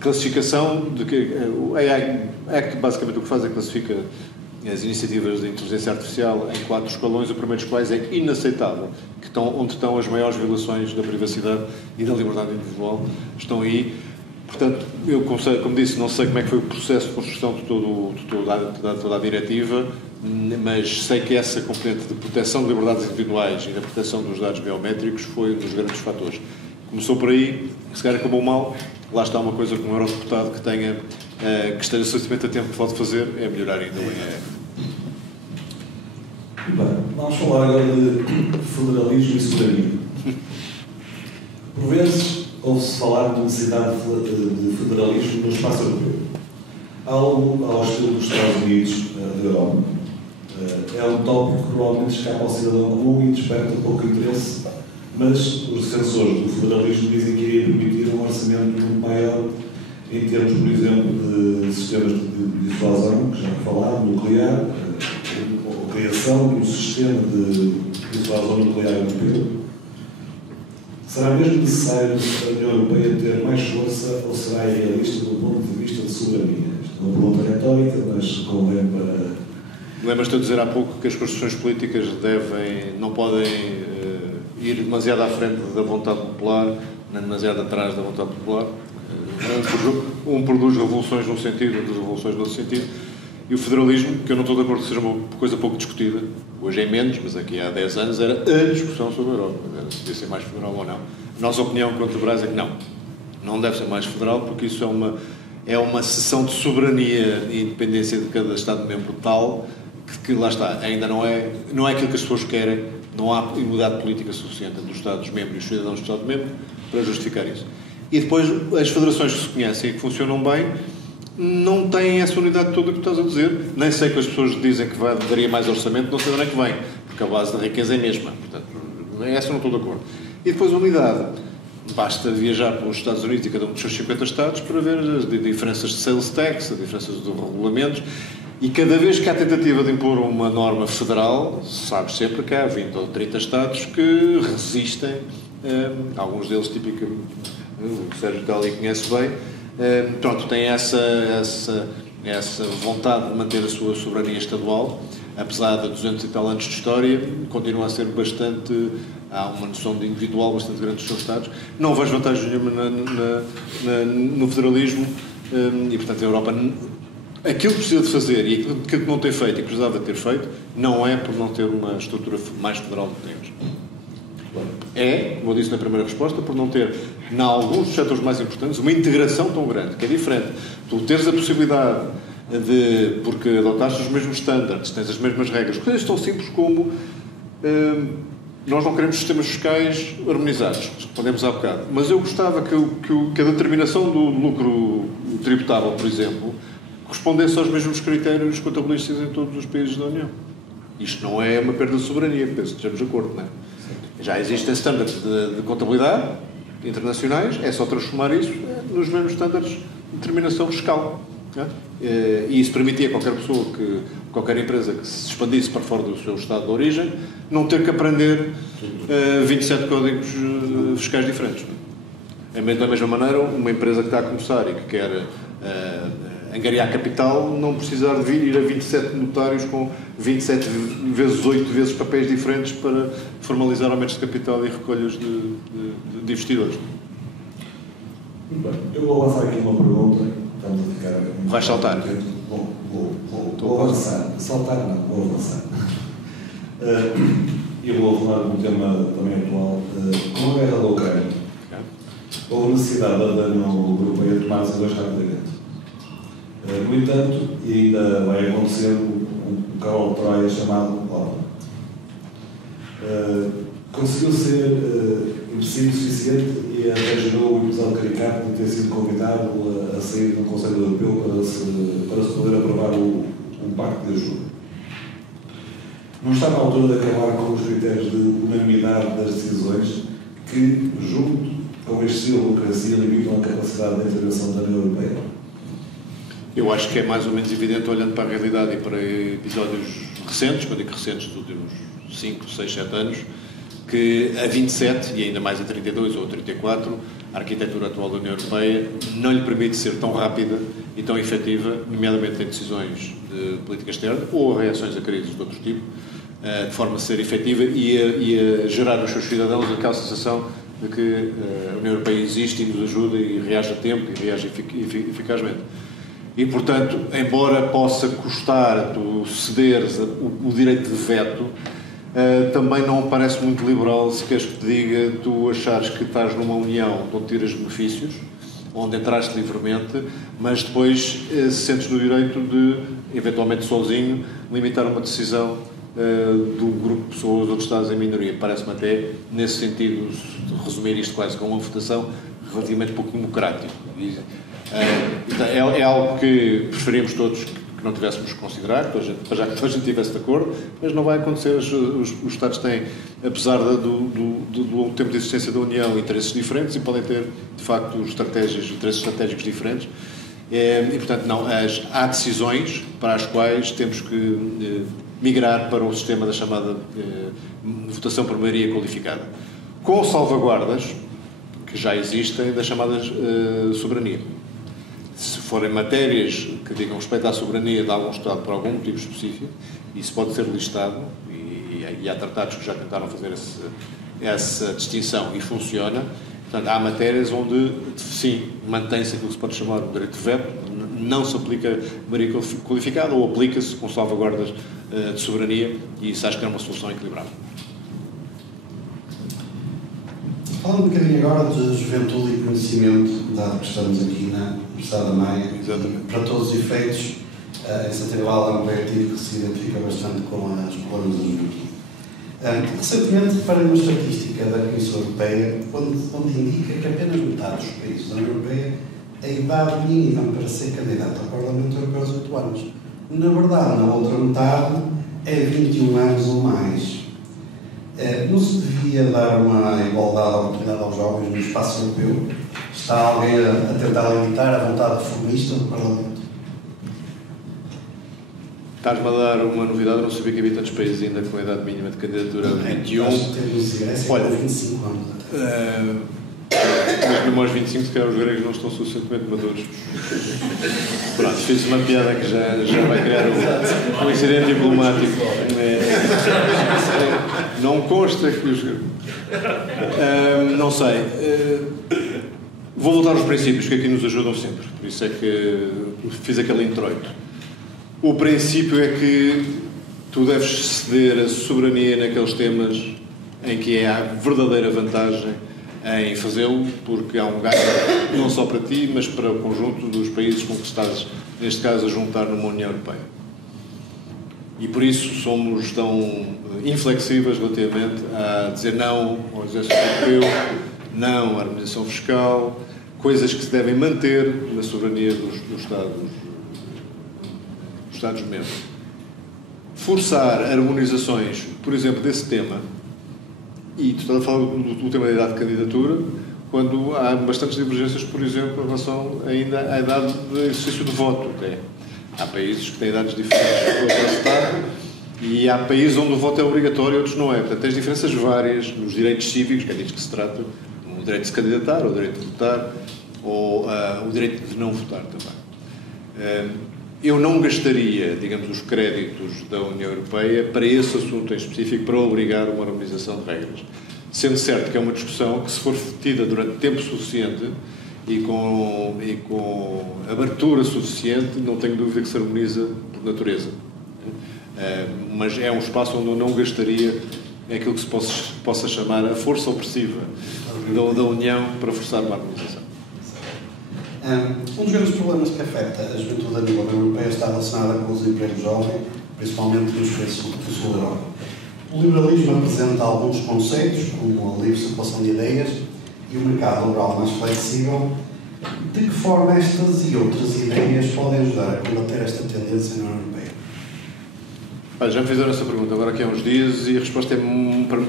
classificação de que o AI Act basicamente o que faz é classifica as iniciativas de inteligência artificial em 4 escalões, o primeiro dos quais é inaceitável, onde estão as maiores violações da privacidade e da liberdade individual, estão aí. Portanto, eu, como disse, não sei como é que foi o processo de construção de toda a diretiva, mas sei que essa componente de proteção de liberdades individuais e da proteção dos dados biométricos foi um dos grandes fatores. Começou por aí, se calhar acabou mal, lá está uma coisa que um eurodeputado que esteja suficientemente a tempo que pode fazer, é melhorar ainda o EE. Bem, vamos falar agora de federalismo e soberania. Por vezes, ouve-se falar de necessidade de federalismo no espaço europeu. Algo ao estilo dos Estados Unidos da Europa. É um tópico que provavelmente escapa ao cidadão comum e desperta pouco interesse, mas os defensores do federalismo dizem que iria permitir um orçamento muito maior em termos, por exemplo, de sistemas de dissuasão, que já falar, nuclear, a criação de um sistema de dissuasão nuclear europeu. Será mesmo necessário a União Europeia ter mais força ou será realista do ponto de vista de soberania? Isto é uma pergunta retórica, mas convém para... Lembras-te de dizer há pouco que as construções políticas não podem ir demasiado à frente da vontade popular, nem demasiado atrás da vontade popular. Um produz revoluções num sentido, outras revoluções noutro sentido. E o federalismo, que eu não estou de acordo que seja uma coisa pouco discutida, hoje é menos, mas aqui há 10 anos era a discussão sobre a Europa, se devia ser mais federal ou não. A nossa opinião contra o Brasil é que não deve ser mais federal, porque isso é uma cessão de soberania e independência de cada Estado-membro tal que lá está, ainda não é aquilo que as pessoas querem, não há imunidade política suficiente dos Estados-membros e os cidadãos do Estado-membro para justificar isso. E depois, as federações que se conhecem e que funcionam bem não têm essa unidade toda que tu estás a dizer. Nem sei que as pessoas dizem que daria mais orçamento, não sei de onde é que vem, porque a base da riqueza é a mesma. Portanto, essa não estou de acordo. E depois, unidade. Basta viajar pelos Estados Unidos e cada um dos seus 50 Estados para ver as diferenças de sales tax, as diferenças de regulamentos. E cada vez que há tentativa de impor uma norma federal, sabes sempre que há 20 ou 30 Estados que resistem, alguns deles tipicamente, o Sérgio Tali conhece bem, pronto, tem essa vontade de manter a sua soberania estadual, apesar de 200 e tal anos de história, continua a ser bastante... Há uma noção de individual bastante grande dos seus Estados. Não vejo vantagem nenhuma no federalismo e, portanto, a Europa... Aquilo que precisa de fazer e aquilo que não tem feito e que precisava de ter feito não é por não ter uma estrutura mais federal do que temos. É, como eu disse na primeira resposta, por não ter, em alguns dos setores mais importantes, uma integração tão grande, que é diferente. Tu teres a possibilidade de, porque adotaste os mesmos standards, tens as mesmas regras, coisas tão simples como nós não queremos sistemas fiscais harmonizados, respondemos há bocado, mas eu gostava que a determinação do lucro tributável, por exemplo, correspondesse aos mesmos critérios contabilísticos em todos os países da União. Isto não é uma perda de soberania, penso que estejamos de acordo, não é? Já existem standards de contabilidade internacionais, é só transformar isso nos mesmos standards de determinação fiscal. É? E isso permitia a qualquer empresa que se expandisse para fora do seu estado de origem, não ter que aprender 27 códigos fiscais diferentes. Da mesma maneira, uma empresa que está a começar e que quer angariar capital, não precisar de ir a 27 notários com 27 vezes 8 vezes papéis diferentes para formalizar aumentos de capital e recolhas de investidores. Muito bem. Eu vou lançar aqui uma pergunta. Estamos a ficar... Vais saltar? Vou avançar. Saltar não, vou avançar. Eu vou falar de um tema também atual. Com a guerra da Ucrânia, houve necessidade da União Europeia de tomar decisões rapidamente. No entanto, e ainda vai acontecer um cavalo de Troia chamado OTAN. Conseguiu ser imbecil o suficiente e até gerou o episódio caricato de ter sido convidado a sair do Conselho Europeu para se poder aprovar um pacto de ajuda. Não está na altura de acabar com os critérios de unanimidade das decisões que, junto com este estilo de democracia, limitam a capacidade de intervenção da União Europeia? Eu acho que é mais ou menos evidente, olhando para a realidade e para episódios recentes, quando digo recentes, dos últimos 5, 6, 7 anos, que a 27 e ainda mais a 32 ou a 34, a arquitetura atual da União Europeia não lhe permite ser tão rápida e tão efetiva, nomeadamente em decisões de política externa ou reações a crises de outro tipo, de forma a ser efetiva e a gerar nos seus cidadãos aquela sensação de que a União Europeia existe e nos ajuda e reage a tempo e reage eficazmente. E, portanto, embora possa custar tu cederes o direito de veto, também não me parece muito liberal se queres que te diga tu achares que estás numa união onde tiras benefícios, onde entraste livremente, mas depois sentes no direito de, eventualmente sozinho, limitar uma decisão de um grupo de pessoas onde estás em minoria. Parece-me até, nesse sentido, resumir isto quase como uma votação relativamente pouco democrático. É algo que preferimos todos que não tivéssemos que considerar, já que toda a gente estivesse de acordo, mas não vai acontecer. Os Estados têm, apesar do longo tempo de existência da União, interesses diferentes e podem ter, de facto, interesses estratégicos diferentes. E, portanto, não, há decisões para as quais temos que migrar para o sistema da chamada votação por maioria qualificada, com salvaguardas que já existem da chamada soberania. Se forem matérias que digam respeito à soberania de algum Estado por algum motivo específico, isso pode ser listado, e há tratados que já tentaram fazer essa distinção e funciona. Portanto, há matérias onde, sim, mantém-se aquilo que se pode chamar o direito de veto, não se aplica maioria qualificada ou aplica-se com salvaguardas de soberania, e isso acho que é uma solução equilibrada. Falando um bocadinho agora de juventude e conhecimento, dado que estamos aqui na Universidade da Maia, para todos os efeitos, a Iniciativa Liberal é um coletivo que se identifica bastante com os problemas da juventude. Recentemente reparei uma estatística da Comissão Europeia onde indica que apenas metade dos países da União Europeia a idade mínima para ser candidato ao Parlamento Europeu aos 8 anos. Na verdade, na outra metade é 21 anos ou mais. Não se devia dar uma igualdade de oportunidade aos jovens no espaço europeu? Está alguém a tentar limitar a vontade reformista do Parlamento? Estás-me a dar uma novidade, eu não sabia que havia tantos países ainda com a idade mínima de candidatura a 21. Olha, 25 anos. Mas no mais 25, se calhar os gregos não estão suficientemente maduros. Pronto, fiz uma piada que já vai criar um incidente diplomático. Não consta que os... não sei. Vou voltar aos princípios que aqui nos ajudam sempre. Por isso é que fiz aquele introito. O princípio é que tu deves ceder a soberania naqueles temas em que há verdadeira vantagem em fazê-lo, porque há um ganho não só para ti, mas para o conjunto dos países com que estás, neste caso, a juntar numa União Europeia. E por isso somos tão inflexíveis relativamente a dizer não ao exército europeu, não à harmonização fiscal, coisas que se devem manter na soberania dos Estados-membros. Forçar harmonizações, por exemplo, desse tema, e tu estás a falar do tema da idade de candidatura, quando há bastantes divergências, por exemplo, em relação ainda à idade de exercício de voto. Até. Há países que têm idades diferentes para votar e há países onde o voto é obrigatório e outros não é. Portanto, tens diferenças várias nos direitos cívicos, que é disso que se trata, o direito de se candidatar, o direito de votar, ou o direito de não votar também. Eu não gastaria, digamos, os créditos da União Europeia para esse assunto em específico, para obrigar uma harmonização de regras. Sendo certo que é uma discussão que, se for tida durante tempo suficiente e com abertura suficiente, não tenho dúvida que se harmoniza por natureza. Mas é um espaço onde eu não gastaria aquilo que se possa chamar a força opressiva da União para forçar uma harmonização. Um dos grandes problemas que afeta a juventude a nível europeu está relacionado com o desemprego jovem, principalmente nos países do sul da Europa. O liberalismo apresenta alguns conceitos, como a livre circulação de ideias e o mercado laboral mais flexível. De que forma estas e outras ideias podem ajudar a combater esta tendência na União Europeia? Já me fizeram essa pergunta agora aqui há uns dias e a resposta é,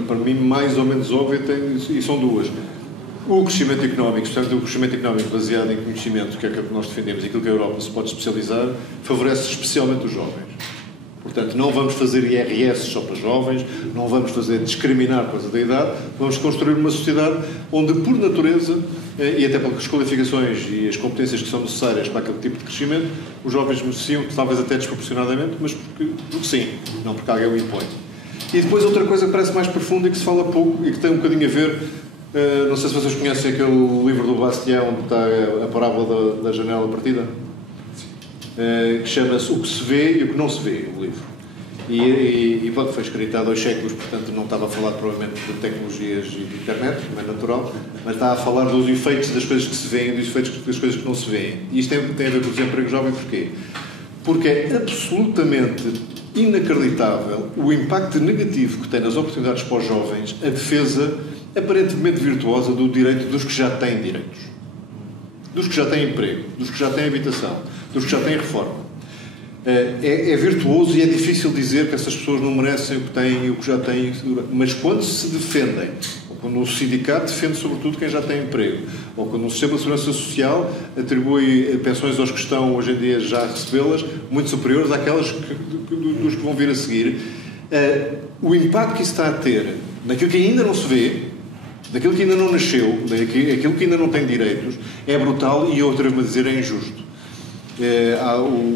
para mim, mais ou menos óbvia, e são duas. O crescimento económico, portanto, o crescimento económico baseado em conhecimento, que é aquilo que nós defendemos e aquilo que a Europa se pode especializar, favorece especialmente os jovens. Portanto, não vamos fazer IRS só para jovens, não vamos fazer discriminar por causa da idade, vamos construir uma sociedade onde, por natureza, e até pelas qualificações e as competências que são necessárias para aquele tipo de crescimento, os jovens mereciam, talvez até desproporcionadamente, mas porque sim, não porque alguém o impõe. E depois outra coisa que parece mais profunda e que se fala pouco e que tem um bocadinho a ver, não sei se vocês conhecem aquele livro do Bastiat, onde está a parábola da janela partida, que chama-se O que se vê e o que não se vê, o livro. E bom, foi escrito há 2 séculos, portanto não estava a falar provavelmente de tecnologias e de internet, como é natural, mas está a falar dos efeitos das coisas que se veem e dos efeitos das coisas que não se veem. E isto tem a ver com o desemprego jovem, porquê? Porque é absolutamente inacreditável o impacto negativo que tem nas oportunidades para os jovens a defesa aparentemente virtuosa do direito dos que já têm direitos, dos que já têm emprego, dos que já têm habitação, dos que já têm reforma. É virtuoso e é difícil dizer que essas pessoas não merecem o que têm e o que já têm, mas quando se defendem, ou quando o sindicato defende sobretudo quem já tem emprego, ou quando o sistema de segurança social atribui pensões aos que estão hoje em dia já a recebê-las, muito superiores àquelas dos que vão vir a seguir, o impacto que isso está a ter naquilo que ainda não se vê, daquilo que ainda não nasceu, daquilo que ainda não tem direitos, é brutal e, outra vez a dizer, é injusto.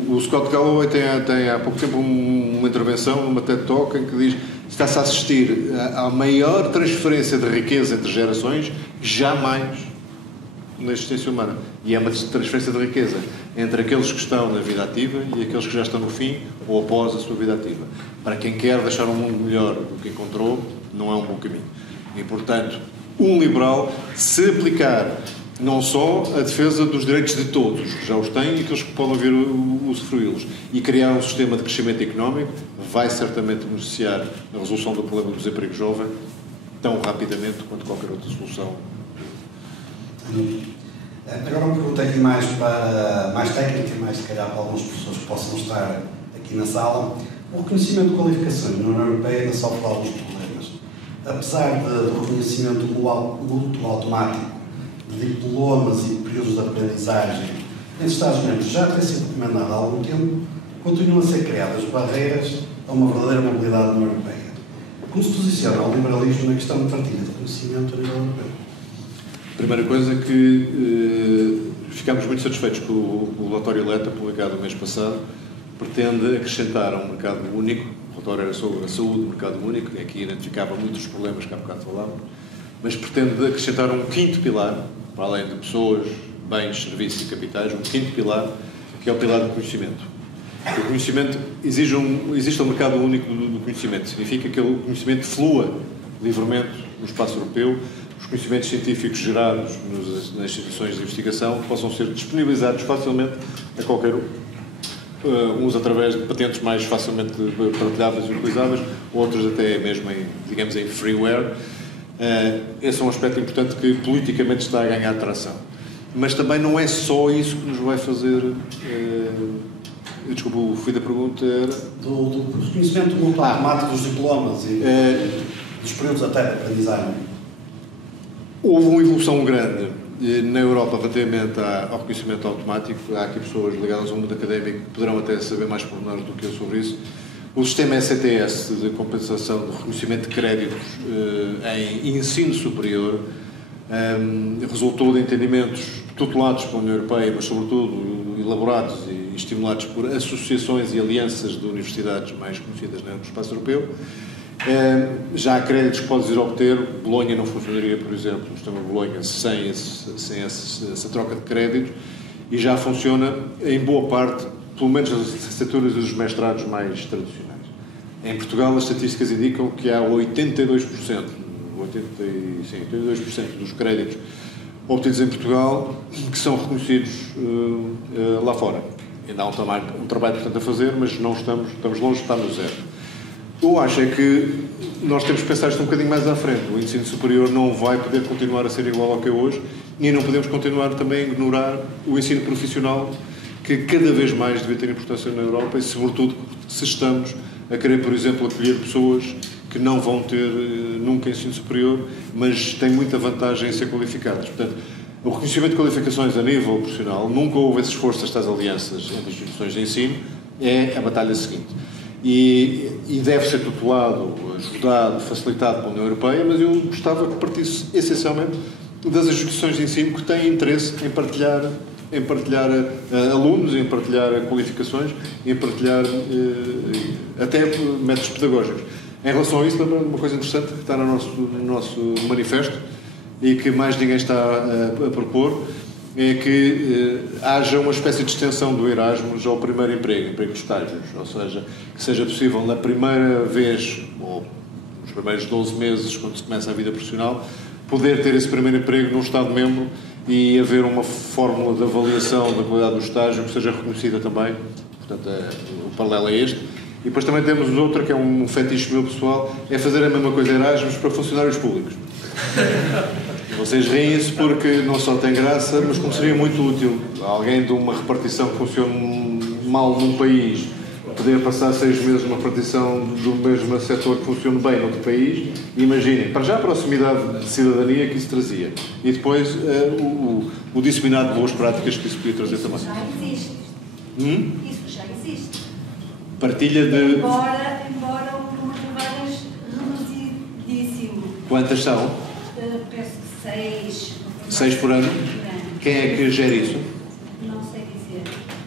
O Scott Galloway tem há pouco tempo uma intervenção numa TED Talk em que diz que está-se a assistir à maior transferência de riqueza entre gerações jamais na existência humana. E é uma transferência de riqueza entre aqueles que estão na vida ativa e aqueles que já estão no fim ou após a sua vida ativa. Para quem quer deixar um mundo melhor do que encontrou, não é um bom caminho. E, portanto, um liberal, se aplicar não só a defesa dos direitos de todos, que já os têm e aqueles que podem vir a usufruí-los, e criar um sistema de crescimento económico, vai certamente beneficiar a resolução do problema do desemprego jovem tão rapidamente quanto qualquer outra solução. Agora uma pergunta aqui mais técnica e mais, se calhar, para algumas pessoas que possam estar aqui na sala. O reconhecimento de qualificações na União Europeia ainda sofre alguns problemas. Apesar do reconhecimento mútuo automático de diplomas e períodos de aprendizagem nos Estados-membros já ter sido recomendado há algum tempo, continuam a ser criadas barreiras a uma verdadeira mobilidade na União Europeia. Como se posiciona o liberalismo na questão de partilha de conhecimento a nível europeu? Primeira coisa que ficámos muito satisfeitos com o relatório Letta, publicado no mês passado, pretende acrescentar a um mercado único. O relatório era sobre a saúde do mercado único, e aqui identificava muitos problemas que há bocado falávamos, mas pretende acrescentar um 5º pilar, para além de pessoas, bens, serviços e capitais, um 5º pilar, que é o pilar do conhecimento. O conhecimento existe um mercado único do conhecimento. Significa que o conhecimento flua livremente no espaço europeu, os conhecimentos científicos gerados nas instituições de investigação possam ser disponibilizados facilmente a qualquer uns através de patentes mais facilmente partilháveis e utilizáveis, outros até mesmo em freeware. Esse é um aspecto importante que politicamente está a ganhar tração. Mas também não é só isso que nos vai fazer... Desculpa, o fim da pergunta era... Do reconhecimento mútuo automático dos diplomas e dos períodos até de aprendizagem. Houve uma evolução grande na Europa relativamente ao reconhecimento automático. Há aqui pessoas ligadas ao mundo académico que poderão até saber mais pormenores do que eu sobre isso. O sistema ECTS de compensação de reconhecimento de créditos em ensino superior resultou de entendimentos tutelados pela União Europeia, mas sobretudo elaborados e estimulados por associações e alianças de universidades mais conhecidas no espaço europeu. Já há créditos que podes ir obter. Bolonha não funcionaria, por exemplo, o sistema de Bolonha sem essa troca de créditos, e já funciona em boa parte, pelo menos nas licenciaturas e dos mestrados mais tradicionais. Em Portugal, as estatísticas indicam que há 82% dos créditos obtidos em Portugal que são reconhecidos lá fora. Ainda há um trabalho, portanto, a fazer, mas não estamos longe de estar no zero. Eu acho é que nós temos que pensar isto um bocadinho mais à frente. O ensino superior não vai poder continuar a ser igual ao que é hoje, e não podemos continuar também a ignorar o ensino profissional, que cada vez mais devia ter importância na Europa, e sobretudo se estamos a querer, por exemplo, acolher pessoas que não vão ter nunca ensino superior, mas têm muita vantagem em ser qualificadas. Portanto, o reconhecimento de qualificações a nível profissional, nunca houve esse esforço destas alianças entre instituições de ensino, é a batalha seguinte. e deve ser tutelado, ajudado, facilitado pela União Europeia, mas eu gostava que partisse essencialmente das instituições de ensino que têm interesse em partilhar alunos, em partilhar qualificações, em partilhar até métodos pedagógicos. Em relação a isso, também uma coisa interessante que está no nosso manifesto e que mais ninguém está a propor é que haja uma espécie de extensão do Erasmus ao primeiro emprego de estágios, ou seja, que seja possível na primeira vez, ou nos primeiros 12 meses, quando se começa a vida profissional, poder ter esse primeiro emprego num Estado-membro e haver uma fórmula de avaliação da qualidade do estágio que seja reconhecida também. Portanto, o paralelo é este. E depois também temos outra, que é um fetiche meu pessoal, é fazer a mesma coisa Erasmus para funcionários públicos. Vocês riem-se porque não só tem graça, mas como seria muito útil alguém de uma repartição que funcione mal num país poder passar 6 meses numa repartição do mesmo setor que funcione bem noutro país. E imaginem, para já a proximidade de cidadania que isso trazia e depois o disseminado de boas práticas que isso podia trazer também. Isso já existe. Isso já existe. Partilha de... Embora o número de vagas reduzidíssimo. Quantas são? Penso que 6. 6 por ano? Quem é que gera isso? Não sei dizer.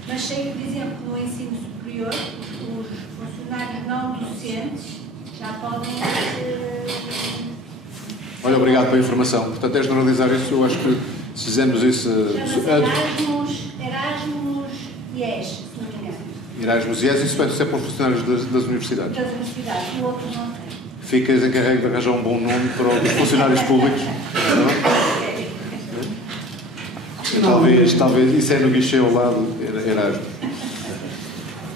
Mas sei, por exemplo, que no ensino superior, os funcionários não docentes já podem... Olha, obrigado pela informação. Portanto, é generalizar isso. Eu acho que se fizermos isso... Erasmus IES, se não me engano. Erasmus IES, isso vai ser para os funcionários das universidades. Das universidades, o outro não tem. Ficas encarregue de arranjar um bom nome para os funcionários públicos. Talvez isso é no guichê ao lado, Erasmus.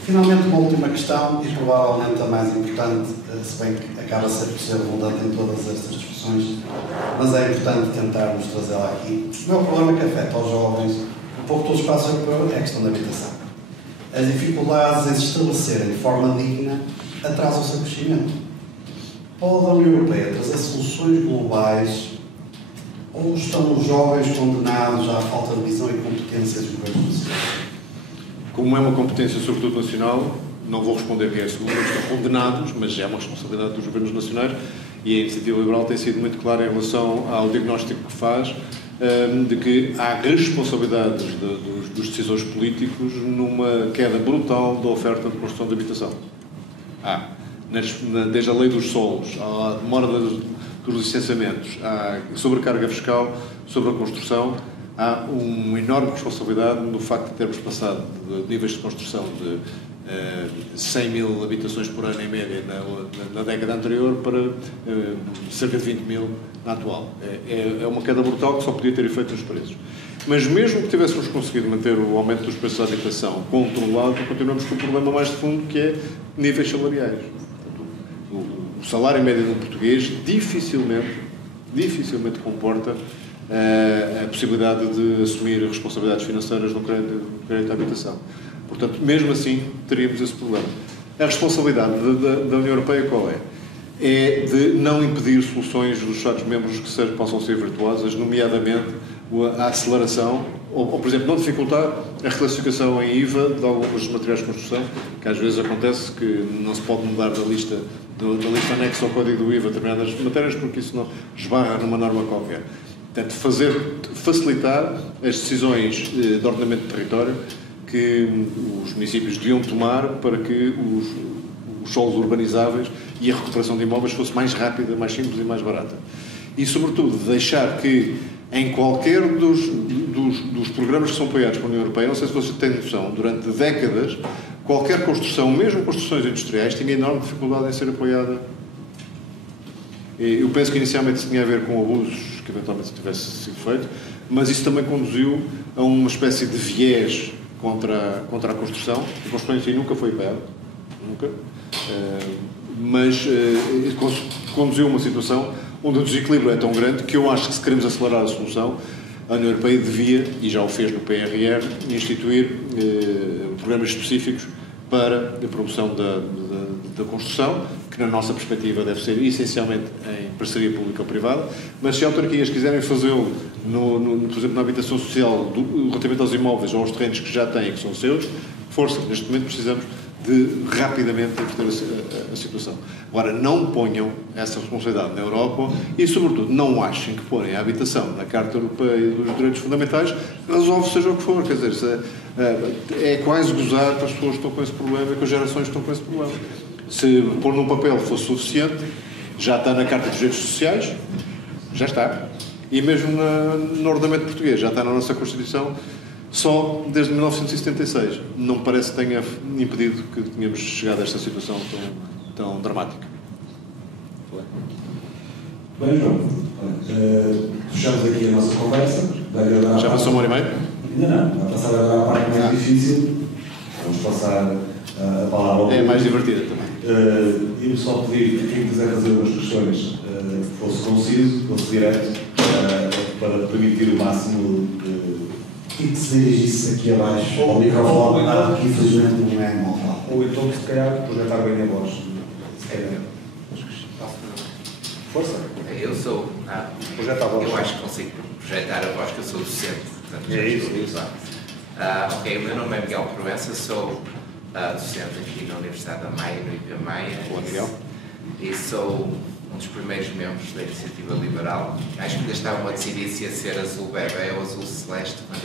Finalmente, uma última questão, e provavelmente a mais importante, se bem que acaba sempre por ser redundante em todas estas discussões, mas é importante tentarmos trazê-la aqui. O meu problema que afeta aos jovens, um pouco todo o espaço europeu, é a questão da habitação. As dificuldades em se estabelecerem de forma digna atrasam o seu crescimento. Pode a União Europeia trazer soluções globais ou estão os jovens condenados à falta de visão e competências dos governos nacionais? Como é uma competência sobretudo nacional, não vou responder que é seguro, estão condenados, mas é uma responsabilidade dos governos nacionais e a Iniciativa Liberal tem sido muito clara em relação ao diagnóstico que faz de que há responsabilidades dos decisores políticos numa queda brutal da oferta de construção de habitação. Desde a lei dos solos, à demora dos licenciamentos, à sobrecarga fiscal sobre a construção, há uma enorme responsabilidade no facto de termos passado de níveis de construção de 100 mil habitações por ano em média na década anterior para cerca de 20 mil na atual. É uma queda brutal que só podia ter efeito nos preços. Mas mesmo que tivéssemos conseguido manter o aumento dos preços da habitação controlado, continuamos com o problema mais de fundo, que é níveis salariais. O salário médio de um português dificilmente comporta a possibilidade de assumir responsabilidades financeiras no crédito à habitação. Portanto, mesmo assim, teríamos esse problema. A responsabilidade da União Europeia qual é? É de não impedir soluções dos Estados-membros que possam ser virtuosas, nomeadamente a aceleração, ou, por exemplo, não dificultar a reclassificação em IVA de alguns materiais de construção, que às vezes acontece que não se pode mudar da lista anexa ao código do IVA determinadas matérias, porque isso não esbarra numa norma qualquer. Portanto, facilitar as decisões de ordenamento de território que os municípios deviam tomar para que os solos urbanizáveis e a recuperação de imóveis fosse mais rápida, mais simples e mais barata. E, sobretudo, deixar que em qualquer dos programas que são apoiados pela União Europeia, não sei se vocês têm noção, durante décadas, qualquer construção, mesmo construções industriais, tinha enorme dificuldade em ser apoiada. Eu penso que inicialmente isso tinha a ver com abusos que eventualmente tivesse sido feito, mas isso também conduziu a uma espécie de viés contra a construção. A construção em si nunca foi apoiada, nunca, mas conduziu a uma situação onde o desequilíbrio é tão grande que eu acho que, se queremos acelerar a solução, a União Europeia devia, e já o fez no PRR, instituir programas específicos para a promoção da construção, que na nossa perspectiva deve ser essencialmente em parceria pública-privada, mas se autarquias quiserem fazê-lo, por exemplo, na habitação social, relativamente aos imóveis ou aos terrenos que já têm, que são seus, força. Neste momento precisamos de rapidamente inverter a situação. Agora, não ponham essa responsabilidade na Europa e, sobretudo, não achem que porem a habitação na Carta Europeia dos Direitos Fundamentais resolve seja o que for. Quer dizer, é quase gozar para as pessoas que estão com esse problema e com as gerações que estão com esse problema. Se pôr num papel fosse suficiente, já está na Carta dos Direitos Sociais, já está. E mesmo no ordenamento português, já está na nossa Constituição, só desde 1976. Não me parece que tenha impedido que tenhamos chegado a esta situação tão dramática. Bem, João, fechamos aqui a nossa conversa. Já passou uma hora e meia? Ainda não. Vai passar agora a parte mais difícil. Vamos passar a palavra ao... É mais divertida também. E só pedir, quem quiser fazer umas questões, que fosse conciso, fosse direto, para permitir o máximo de... E que se dirigisse aqui abaixo ao microfone, que infelizmente não é móvel. Ou então, se calhar, projetar bem a voz. Se calhar. Força. Eu sou. Projeta a voz. Eu acho que consigo projetar a voz, que eu sou docente. Portanto, É isso. Ok, o meu nome é Miguel Provença, sou docente aqui na Universidade da Maia, no IP Maia. Olá, Miguel. E sou um dos primeiros membros da Iniciativa Liberal. Acho que ainda estavam a decidir se ia ser azul bebê ou azul celeste, mas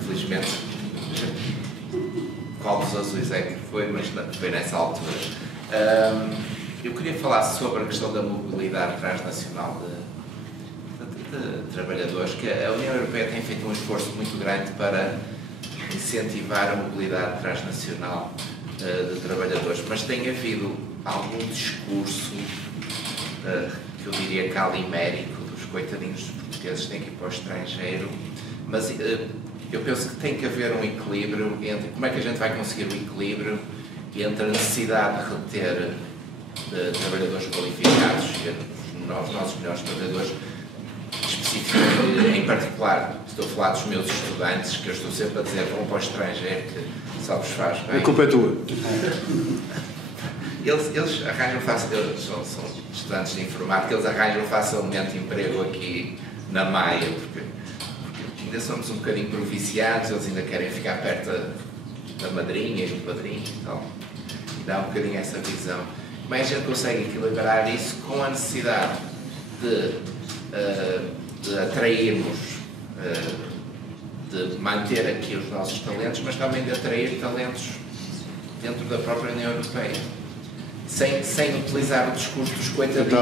infelizmente qual dos azuis é que foi, mas foi nessa altura. Eu queria falar sobre a questão da mobilidade transnacional de trabalhadores, que a União Europeia tem feito um esforço muito grande para incentivar a mobilidade transnacional de trabalhadores, mas tem havido algum discurso que eu diria calimérico dos coitadinhos dos portugueses que têm que ir para o estrangeiro, mas eu penso que tem que haver um equilíbrio entre como é que a gente vai conseguir um equilíbrio entre a necessidade de reter trabalhadores qualificados e os nossos melhores trabalhadores, especificamente, em particular, estou a falar dos meus estudantes, que eu estou sempre a dizer vão para o estrangeiro, que só vos faz bem. A culpa é tua. Eles arranjam facilmente, são estudantes de informática, eles arranjam facilmente emprego aqui na Maia, porque ainda somos um bocadinho provinciados, eles ainda querem ficar perto da madrinha e do padrinho e tal. E dá um bocadinho essa visão. Como é que a gente consegue equilibrar isso com a necessidade de atrairmos, de manter aqui os nossos talentos, mas também de atrair talentos dentro da própria União Europeia? Sem utilizar o discurso dos coitadinhos.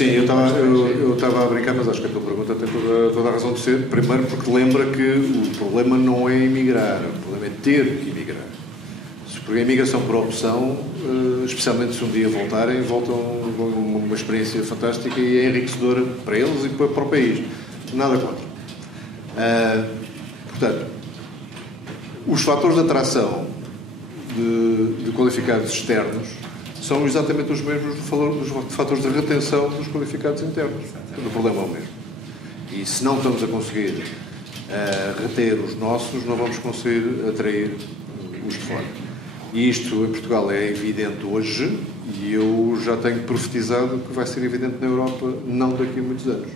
Eu estava a brincar, mas acho que a tua pergunta tem toda a razão de ser. Primeiro porque lembra que o problema não é emigrar, o problema é ter que emigrar. Porque a imigração por opção, especialmente se um dia voltarem, voltam com uma experiência fantástica e é enriquecedora para eles e para o país. Nada contra. Portanto, os fatores de atração de qualificados externos são exatamente os mesmos dos fatores de retenção dos qualificados internos. O problema é o mesmo. E se não estamos a conseguir reter os nossos, não vamos conseguir atrair os de fora. E isto em Portugal é evidente hoje e eu já tenho profetizado que vai ser evidente na Europa não daqui a muitos anos.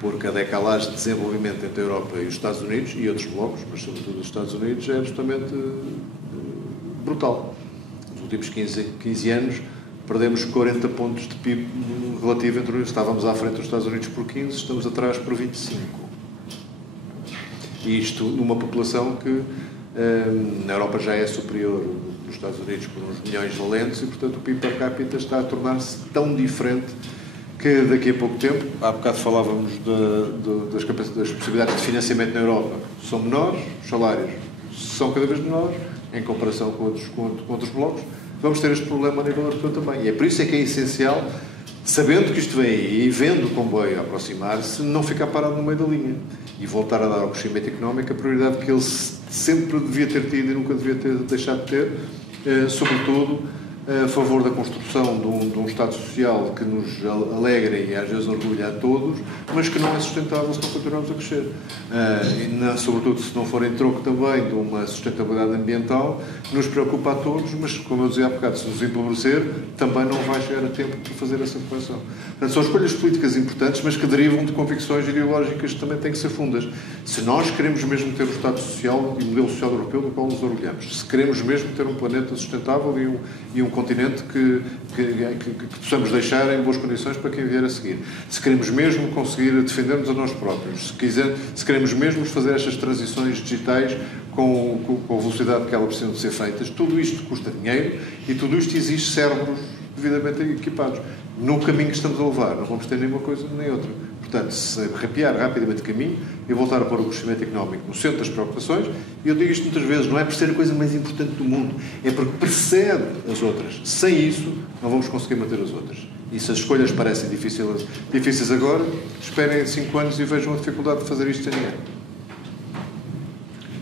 Porque a decalagem de desenvolvimento entre a Europa e os Estados Unidos e outros blocos, mas sobretudo os Estados Unidos, é absolutamente brutal. Nos últimos 15 anos perdemos 40 pontos de PIB relativo entre estávamos à frente dos Estados Unidos por 15, estamos atrás por 25. E isto numa população que na Europa já é superior nos Estados Unidos por uns milhões de valentes e, portanto, o PIB per capita está a tornar-se tão diferente que daqui a pouco tempo, há bocado falávamos das possibilidades de financiamento na Europa, são menores, os salários são cada vez menores, em comparação com outros blocos, vamos ter este problema a nível europeu também. E é por isso é que é essencial, sabendo que isto vem aí e vendo o comboio aproximar-se, não ficar parado no meio da linha e voltar a dar ao crescimento económico a prioridade que ele sempre devia ter tido e nunca devia ter deixado de ter, sobretudo a favor da construção de um Estado Social que nos alegra e às vezes orgulha a todos, mas que não é sustentável se não continuarmos a crescer. Sobretudo se não for em troco também de uma sustentabilidade ambiental, que nos preocupa a todos, mas, como eu dizia há bocado, se nos empobrecer, também não vai chegar a tempo para fazer essa correção. Portanto, são escolhas políticas importantes, mas que derivam de convicções ideológicas que também têm que ser fundas. Se nós queremos mesmo ter o Estado Social e o modelo social europeu do qual nos orgulhamos, se queremos mesmo ter um planeta sustentável e um continente que possamos deixar em boas condições para quem vier a seguir, se queremos mesmo conseguir defender-nos a nós próprios, se queremos mesmo fazer estas transições digitais com a velocidade que elas precisam de ser feitas, tudo isto custa dinheiro e tudo isto exige cérebros devidamente equipados. No caminho que estamos a levar, não vamos ter nenhuma coisa nem outra. Portanto, se arrepiar rapidamente o caminho e voltar a pôr o crescimento económico no centro das preocupações, e eu digo isto muitas vezes, não é por ser a coisa mais importante do mundo, é porque precede as outras. Sem isso, não vamos conseguir manter as outras. E se as escolhas parecem difíceis agora, esperem 5 anos e vejam a dificuldade de fazer isto sem ninguém.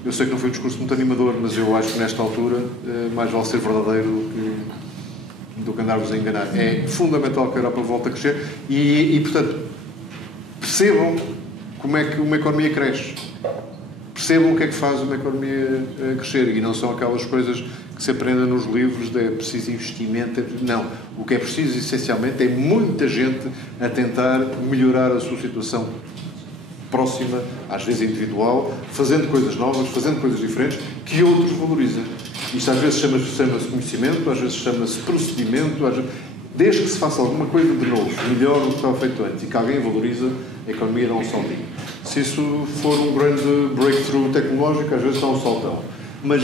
Eu sei que não foi um discurso muito animador, mas eu acho que nesta altura mais vale ser verdadeiro do que andarmos a enganar. É fundamental que a Europa volte a crescer e portanto, percebam como é que uma economia cresce. Percebam o que é que faz uma economia crescer e não são aquelas coisas que se aprendem nos livros de é preciso investimento. Não. O que é preciso, essencialmente, é muita gente a tentar melhorar a sua situação próxima, às vezes individual, fazendo coisas novas, fazendo coisas diferentes, que outros valorizem. Isto às vezes chama-se conhecimento, às vezes chama-se procedimento, desde que se faça alguma coisa de novo, melhor do que estava feito antes, e que alguém valoriza, a economia dá um saltinho. Se isso for um grande breakthrough tecnológico, às vezes dá um saltão. Mas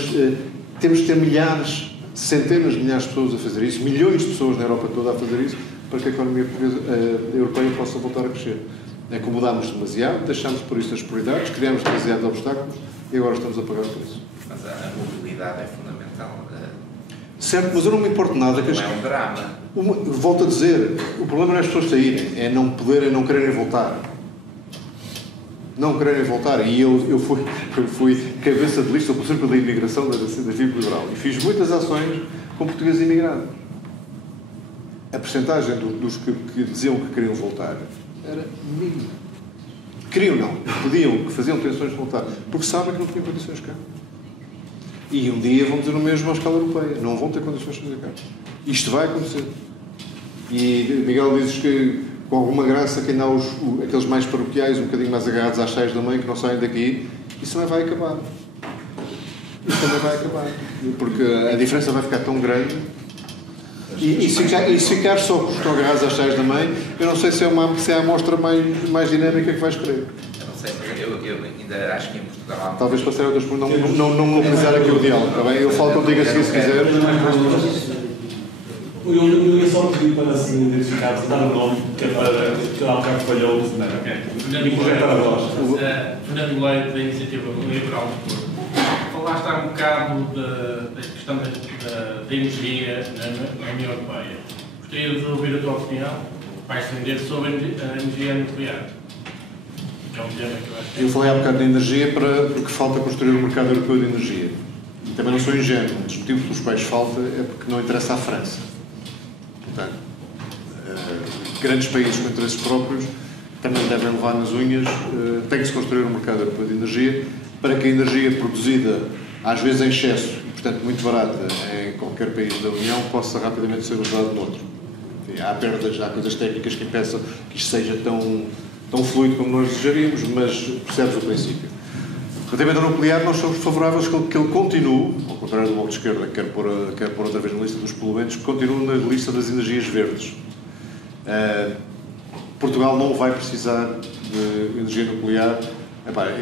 temos de ter milhares, centenas de milhares de pessoas a fazer isso, milhões de pessoas na Europa toda a fazer isso, para que a economia europeia possa voltar a crescer. Acomodámos demasiado, deixámos por isso as prioridades, criámos demasiados obstáculos e agora estamos a pagar por isso. Mas a mobilidade é fundamental. Certo, mas eu não me importo nada. Não é um drama. Volto a dizer, o problema não é as pessoas saírem, é não poderem, não quererem voltar. Não quererem voltar. E eu fui cabeça de lista do Círculo da Imigração da FIB Liberal e fiz muitas ações com portugueses imigrados. A percentagem dos que diziam que queriam voltar era mínima. Queriam não, podiam, que faziam intenções de voltar, porque sabem que não tinham condições cá. E um dia vão dizer o mesmo à escala europeia, não vão ter condições de fazer cá. Isto vai acontecer. E Miguel dizes que, com alguma graça, que ainda há aqueles mais paroquiais, um bocadinho mais agarrados às saias da mãe, que não saem daqui, isso também vai acabar. Isso também vai acabar. Porque a diferença vai ficar tão grande. E se ficar só com os que estão agarrados às saias da mãe, eu não sei se é a amostra mais dinâmica que vais querer. Eu não sei, mas eu ainda acho que em Portugal há... Talvez passar outras por não mobilizar aqui o diálogo, está bem? Eu falo contigo assim se quiseres. Eu ia só pedir para se identificar, para dar o nome, que é para que há um bocado falhou, e projetar a voz. Fernando Leite, da Iniciativa Liberal de Porto. Falaste há um bocado da questão da energia na União Europeia. Gostaria de ouvir a tua opinião, vais estender sobre a energia nuclear. Que é um tema que eu acho que... Eu falei há bocado de energia porque falta construir um mercado europeu de energia. E também não sou ingênuo. Um dos motivos pelos quais falta é porque não interessa à França. Portanto, grandes países com interesses próprios também devem levar nas unhas. Tem que se construir um mercado europeu de energia para que a energia produzida, às vezes em excesso, e portanto muito barata em qualquer país da União, possa rapidamente ser usada noutro. Há perdas, há coisas técnicas que impeçam que isto seja tão fluido como nós desejaríamos, mas percebes o princípio. Relativamente ao nuclear, nós somos favoráveis que ele continue, ao contrário do Bloco de Esquerda, que quer pôr outra vez na lista dos poluentes, que continue na lista das energias verdes. Portugal não vai precisar de energia nuclear.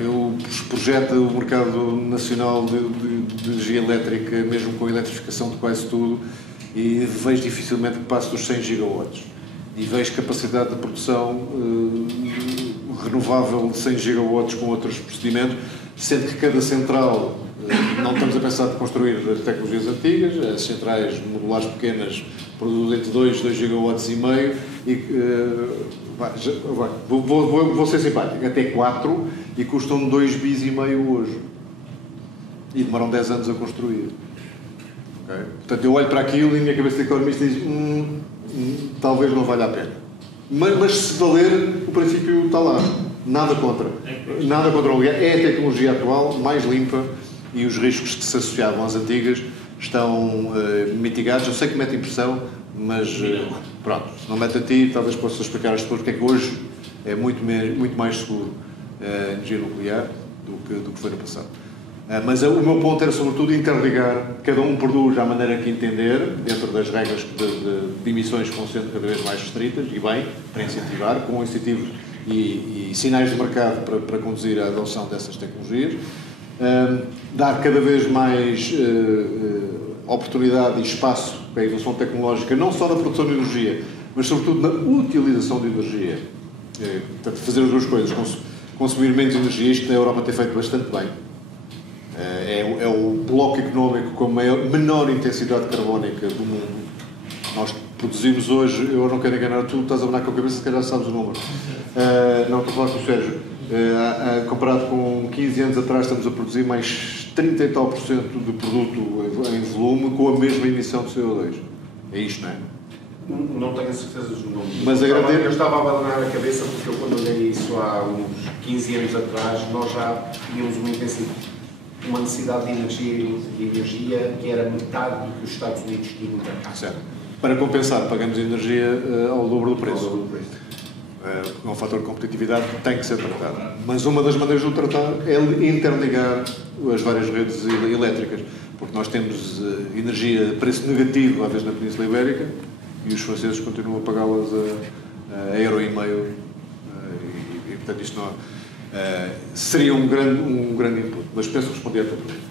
Eu projeto o mercado nacional de energia elétrica, mesmo com a eletrificação de quase tudo, e vejo dificilmente que passe dos 100 gigawatts. E vejo capacidade de produção renovável de 100 gigawatts com outros procedimentos, sendo que cada central, não estamos a pensar de construir tecnologias antigas, as centrais modulares pequenas produzem entre 2 gigawatts e meio, e vou ser simpático, até 4, e custam 2,5 bis hoje. E demoram 10 anos a construir. Okay? Portanto, eu olho para aquilo e a minha cabeça de economista diz talvez não valha a pena. Mas se valer, o princípio está lá. Nada contra. Nada contra o oleário. É a tecnologia atual mais limpa e os riscos que se associavam às antigas estão mitigados. Eu sei que mete impressão, mas pronto, se não mete a ti, talvez possa explicar às pessoas porque é que hoje é muito mais seguro a energia nuclear do que foi no passado. Mas o meu ponto era, sobretudo, interligar, cada um produz à maneira que entender, dentro das regras de emissões que vão sendo cada vez mais restritas, e bem, para incentivar, com incentivos e sinais de mercado para conduzir a adoção dessas tecnologias, dar cada vez mais oportunidade e espaço para a evolução tecnológica, não só na produção de energia, mas sobretudo na utilização de energia. Portanto, fazer as duas coisas, consumir menos energia, isto na Europa tem feito bastante bem. É o bloco económico com a menor intensidade carbónica do mundo. Nós produzimos hoje, eu não quero enganar, tu estás a abanar com a cabeça, se calhar sabes o número. Não, estou a falar com o Sérgio. Comparado com 15 anos atrás, estamos a produzir mais 30 e tal % do produto em volume com a mesma emissão de CO2. É isto, não é? Não tenho certeza dos números. Mas eu estava a abandonar a cabeça porque eu, quando olhei isso há uns 15 anos atrás, nós já tínhamos uma necessidade de energia que era metade do que os Estados Unidos tinham para cá. Certo. Para compensar, pagamos energia ao dobro do preço. É um fator de competitividade que tem que ser tratado. Mas uma das maneiras de o tratar é interligar as várias redes elétricas, porque nós temos energia de preço negativo, às vezes, na Península Ibérica, e os franceses continuam a pagá-las a euro e meio, e portanto isto não seria um grande input, mas penso responder a tua pergunta.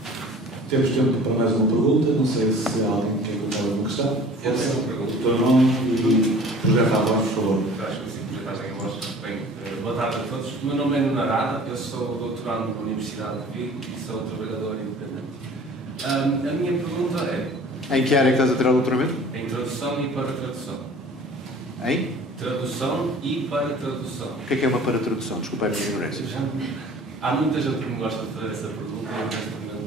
Temos tempo para mais uma pergunta, não sei se há alguém que quer colocar alguma questão. Eu tenho uma pergunta. O teu nome e projeta a voz, por favor. Acho que sim, projetarem a voz. Bem, boa tarde a todos. O meu nome é Nuno Arada, eu sou doutorando na Universidade de Vigo e sou trabalhador independente. A minha pergunta é... Em que área é que estás a tirar o doutoramento? Em tradução e para tradução. Em? Tradução e para tradução. O que é uma para tradução? Desculpa a minha ignorância. Há muita gente que me gosta de fazer essa pergunta.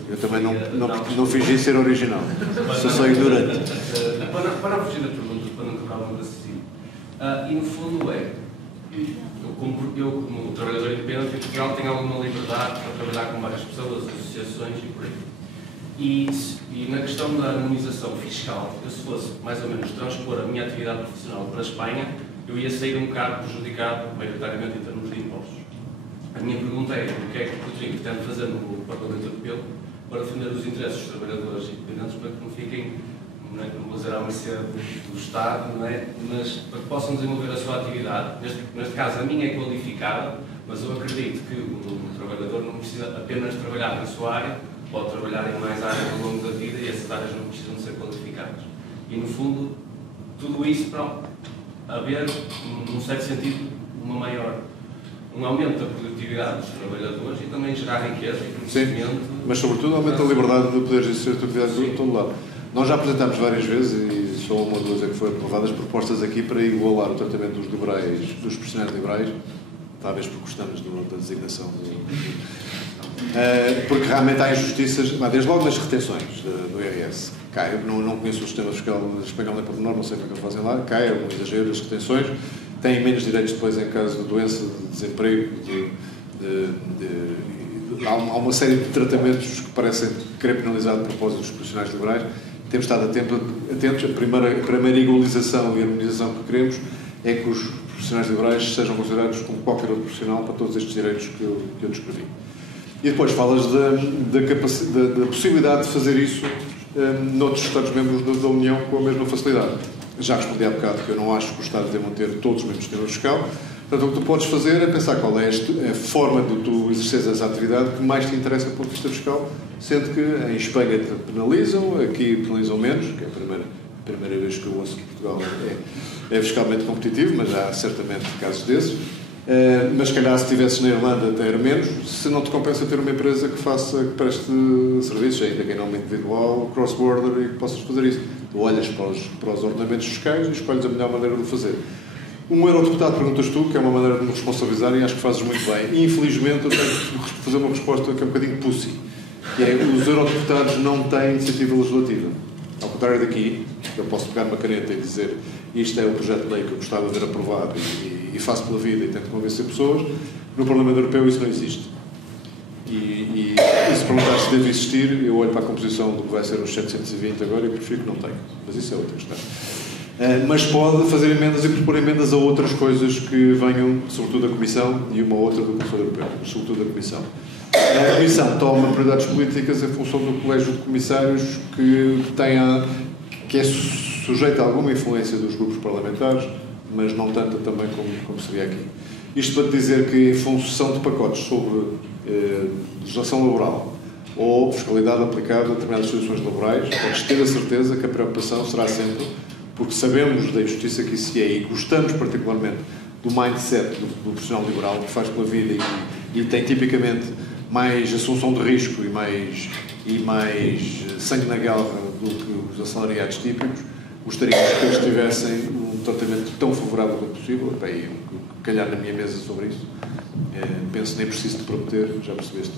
Eu também não fingi ser original. Sou só ignorante. Para não fugir da pergunta, para não tocar o raciocínio. E no fundo eu como trabalhador independente em Portugal tenho alguma liberdade para trabalhar com várias pessoas, associações e por aí. E na questão da harmonização fiscal, eu se fosse mais ou menos transpor a minha atividade profissional para a Espanha, eu ia sair um bocado prejudicado, maioritariamente em termos de impostos. A minha pergunta é, o que é que o Rodrigo pretende fazer no Parlamento Europeu para defender os interesses dos trabalhadores independentes para que não fiquem, não vou dizer à mercê do Estado, não é? Mas para que possam desenvolver a sua atividade. Neste caso, a minha é qualificada, mas eu acredito que o trabalhador não precisa apenas trabalhar na sua área, pode trabalhar em mais áreas ao longo da vida e essas áreas não precisam de ser qualificadas. E, no fundo, tudo isso para haver, num certo sentido, um aumento da produtividade dos trabalhadores e também gerar riqueza e conhecimento. Sim, mas, sobretudo, aumenta a liberdade de poder exercer a tua atividade de todo lado. Nós já apresentámos várias vezes, e só uma ou duas é que foram aprovadas, propostas aqui para igualar o tratamento dos liberais, dos profissionais liberais, talvez porque gostamos da designação porque realmente há injustiças, desde logo nas retenções do IRS. Cai, eu não conheço o sistema fiscal espanhol nem por menor, não sei como é que eles fazem lá, cai, é um exagero as retenções, têm menos direitos depois em caso de doença, de desemprego, há uma série de tratamentos que parecem querer penalizar de propósito os profissionais liberais. Temos estado atentos. A primeira igualização e harmonização que queremos é que os profissionais liberais sejam considerados como qualquer outro profissional para todos estes direitos que eu descrevi. E depois falas da possibilidade de fazer isso noutros Estados-membros da União com a mesma facilidade. Já respondi há bocado que eu não acho que os Estados devam ter todos o mesmo sistema fiscal. Portanto, o que tu podes fazer é pensar qual é a forma de tu exerceres essa atividade que mais te interessa do ponto de vista fiscal, sendo que em Espanha te penalizam, aqui penalizam menos, que é a primeira vez que eu ouço que Portugal é fiscalmente competitivo, mas há certamente casos desses. Mas se calhar se estivesses na Irlanda até era menos, se não te compensa ter uma empresa que preste serviços, ainda que em nome individual, cross-border, e que possas fazer isso. Tu olhas para os ordenamentos fiscais e escolhes a melhor maneira de o fazer. Um eurodeputado, perguntas tu, que é uma maneira de me responsabilizar e acho que fazes muito bem. E, infelizmente, eu tenho que fazer uma resposta que é um bocadinho pussy. Que é, os eurodeputados não têm iniciativa legislativa. contrário daqui, eu posso pegar uma caneta e dizer isto é o projeto de lei que eu gostava de ver aprovado e faço pela vida e tento convencer pessoas. No Parlamento Europeu isso não existe. E se perguntar se deve existir, eu olho para a composição do que vai ser os 720 agora e prefiro que não tenha. Mas isso é outra questão. Mas pode fazer emendas e propor emendas a outras coisas que venham, sobretudo da Comissão e uma outra do Conselho Europeu, mas sobretudo da Comissão. A Comissão toma prioridades políticas em função do colégio de comissários que é sujeito a alguma influência dos grupos parlamentares, mas não tanta também como seria aqui. Isto para dizer que, em função de pacotes sobre legislação laboral ou fiscalidade aplicada a determinadas situações laborais, podes ter a certeza que a preocupação será sempre, porque sabemos da injustiça que isso é e gostamos particularmente do mindset do profissional liberal que faz pela vida e tem tipicamente mais assunção de risco e mais sangue na guerra do que os assalariados típicos. Gostaríamos que eles tivessem um tratamento tão favorável quanto possível. Bem, calhar na minha mesa sobre isso. Penso nem preciso de prometer, já percebeste.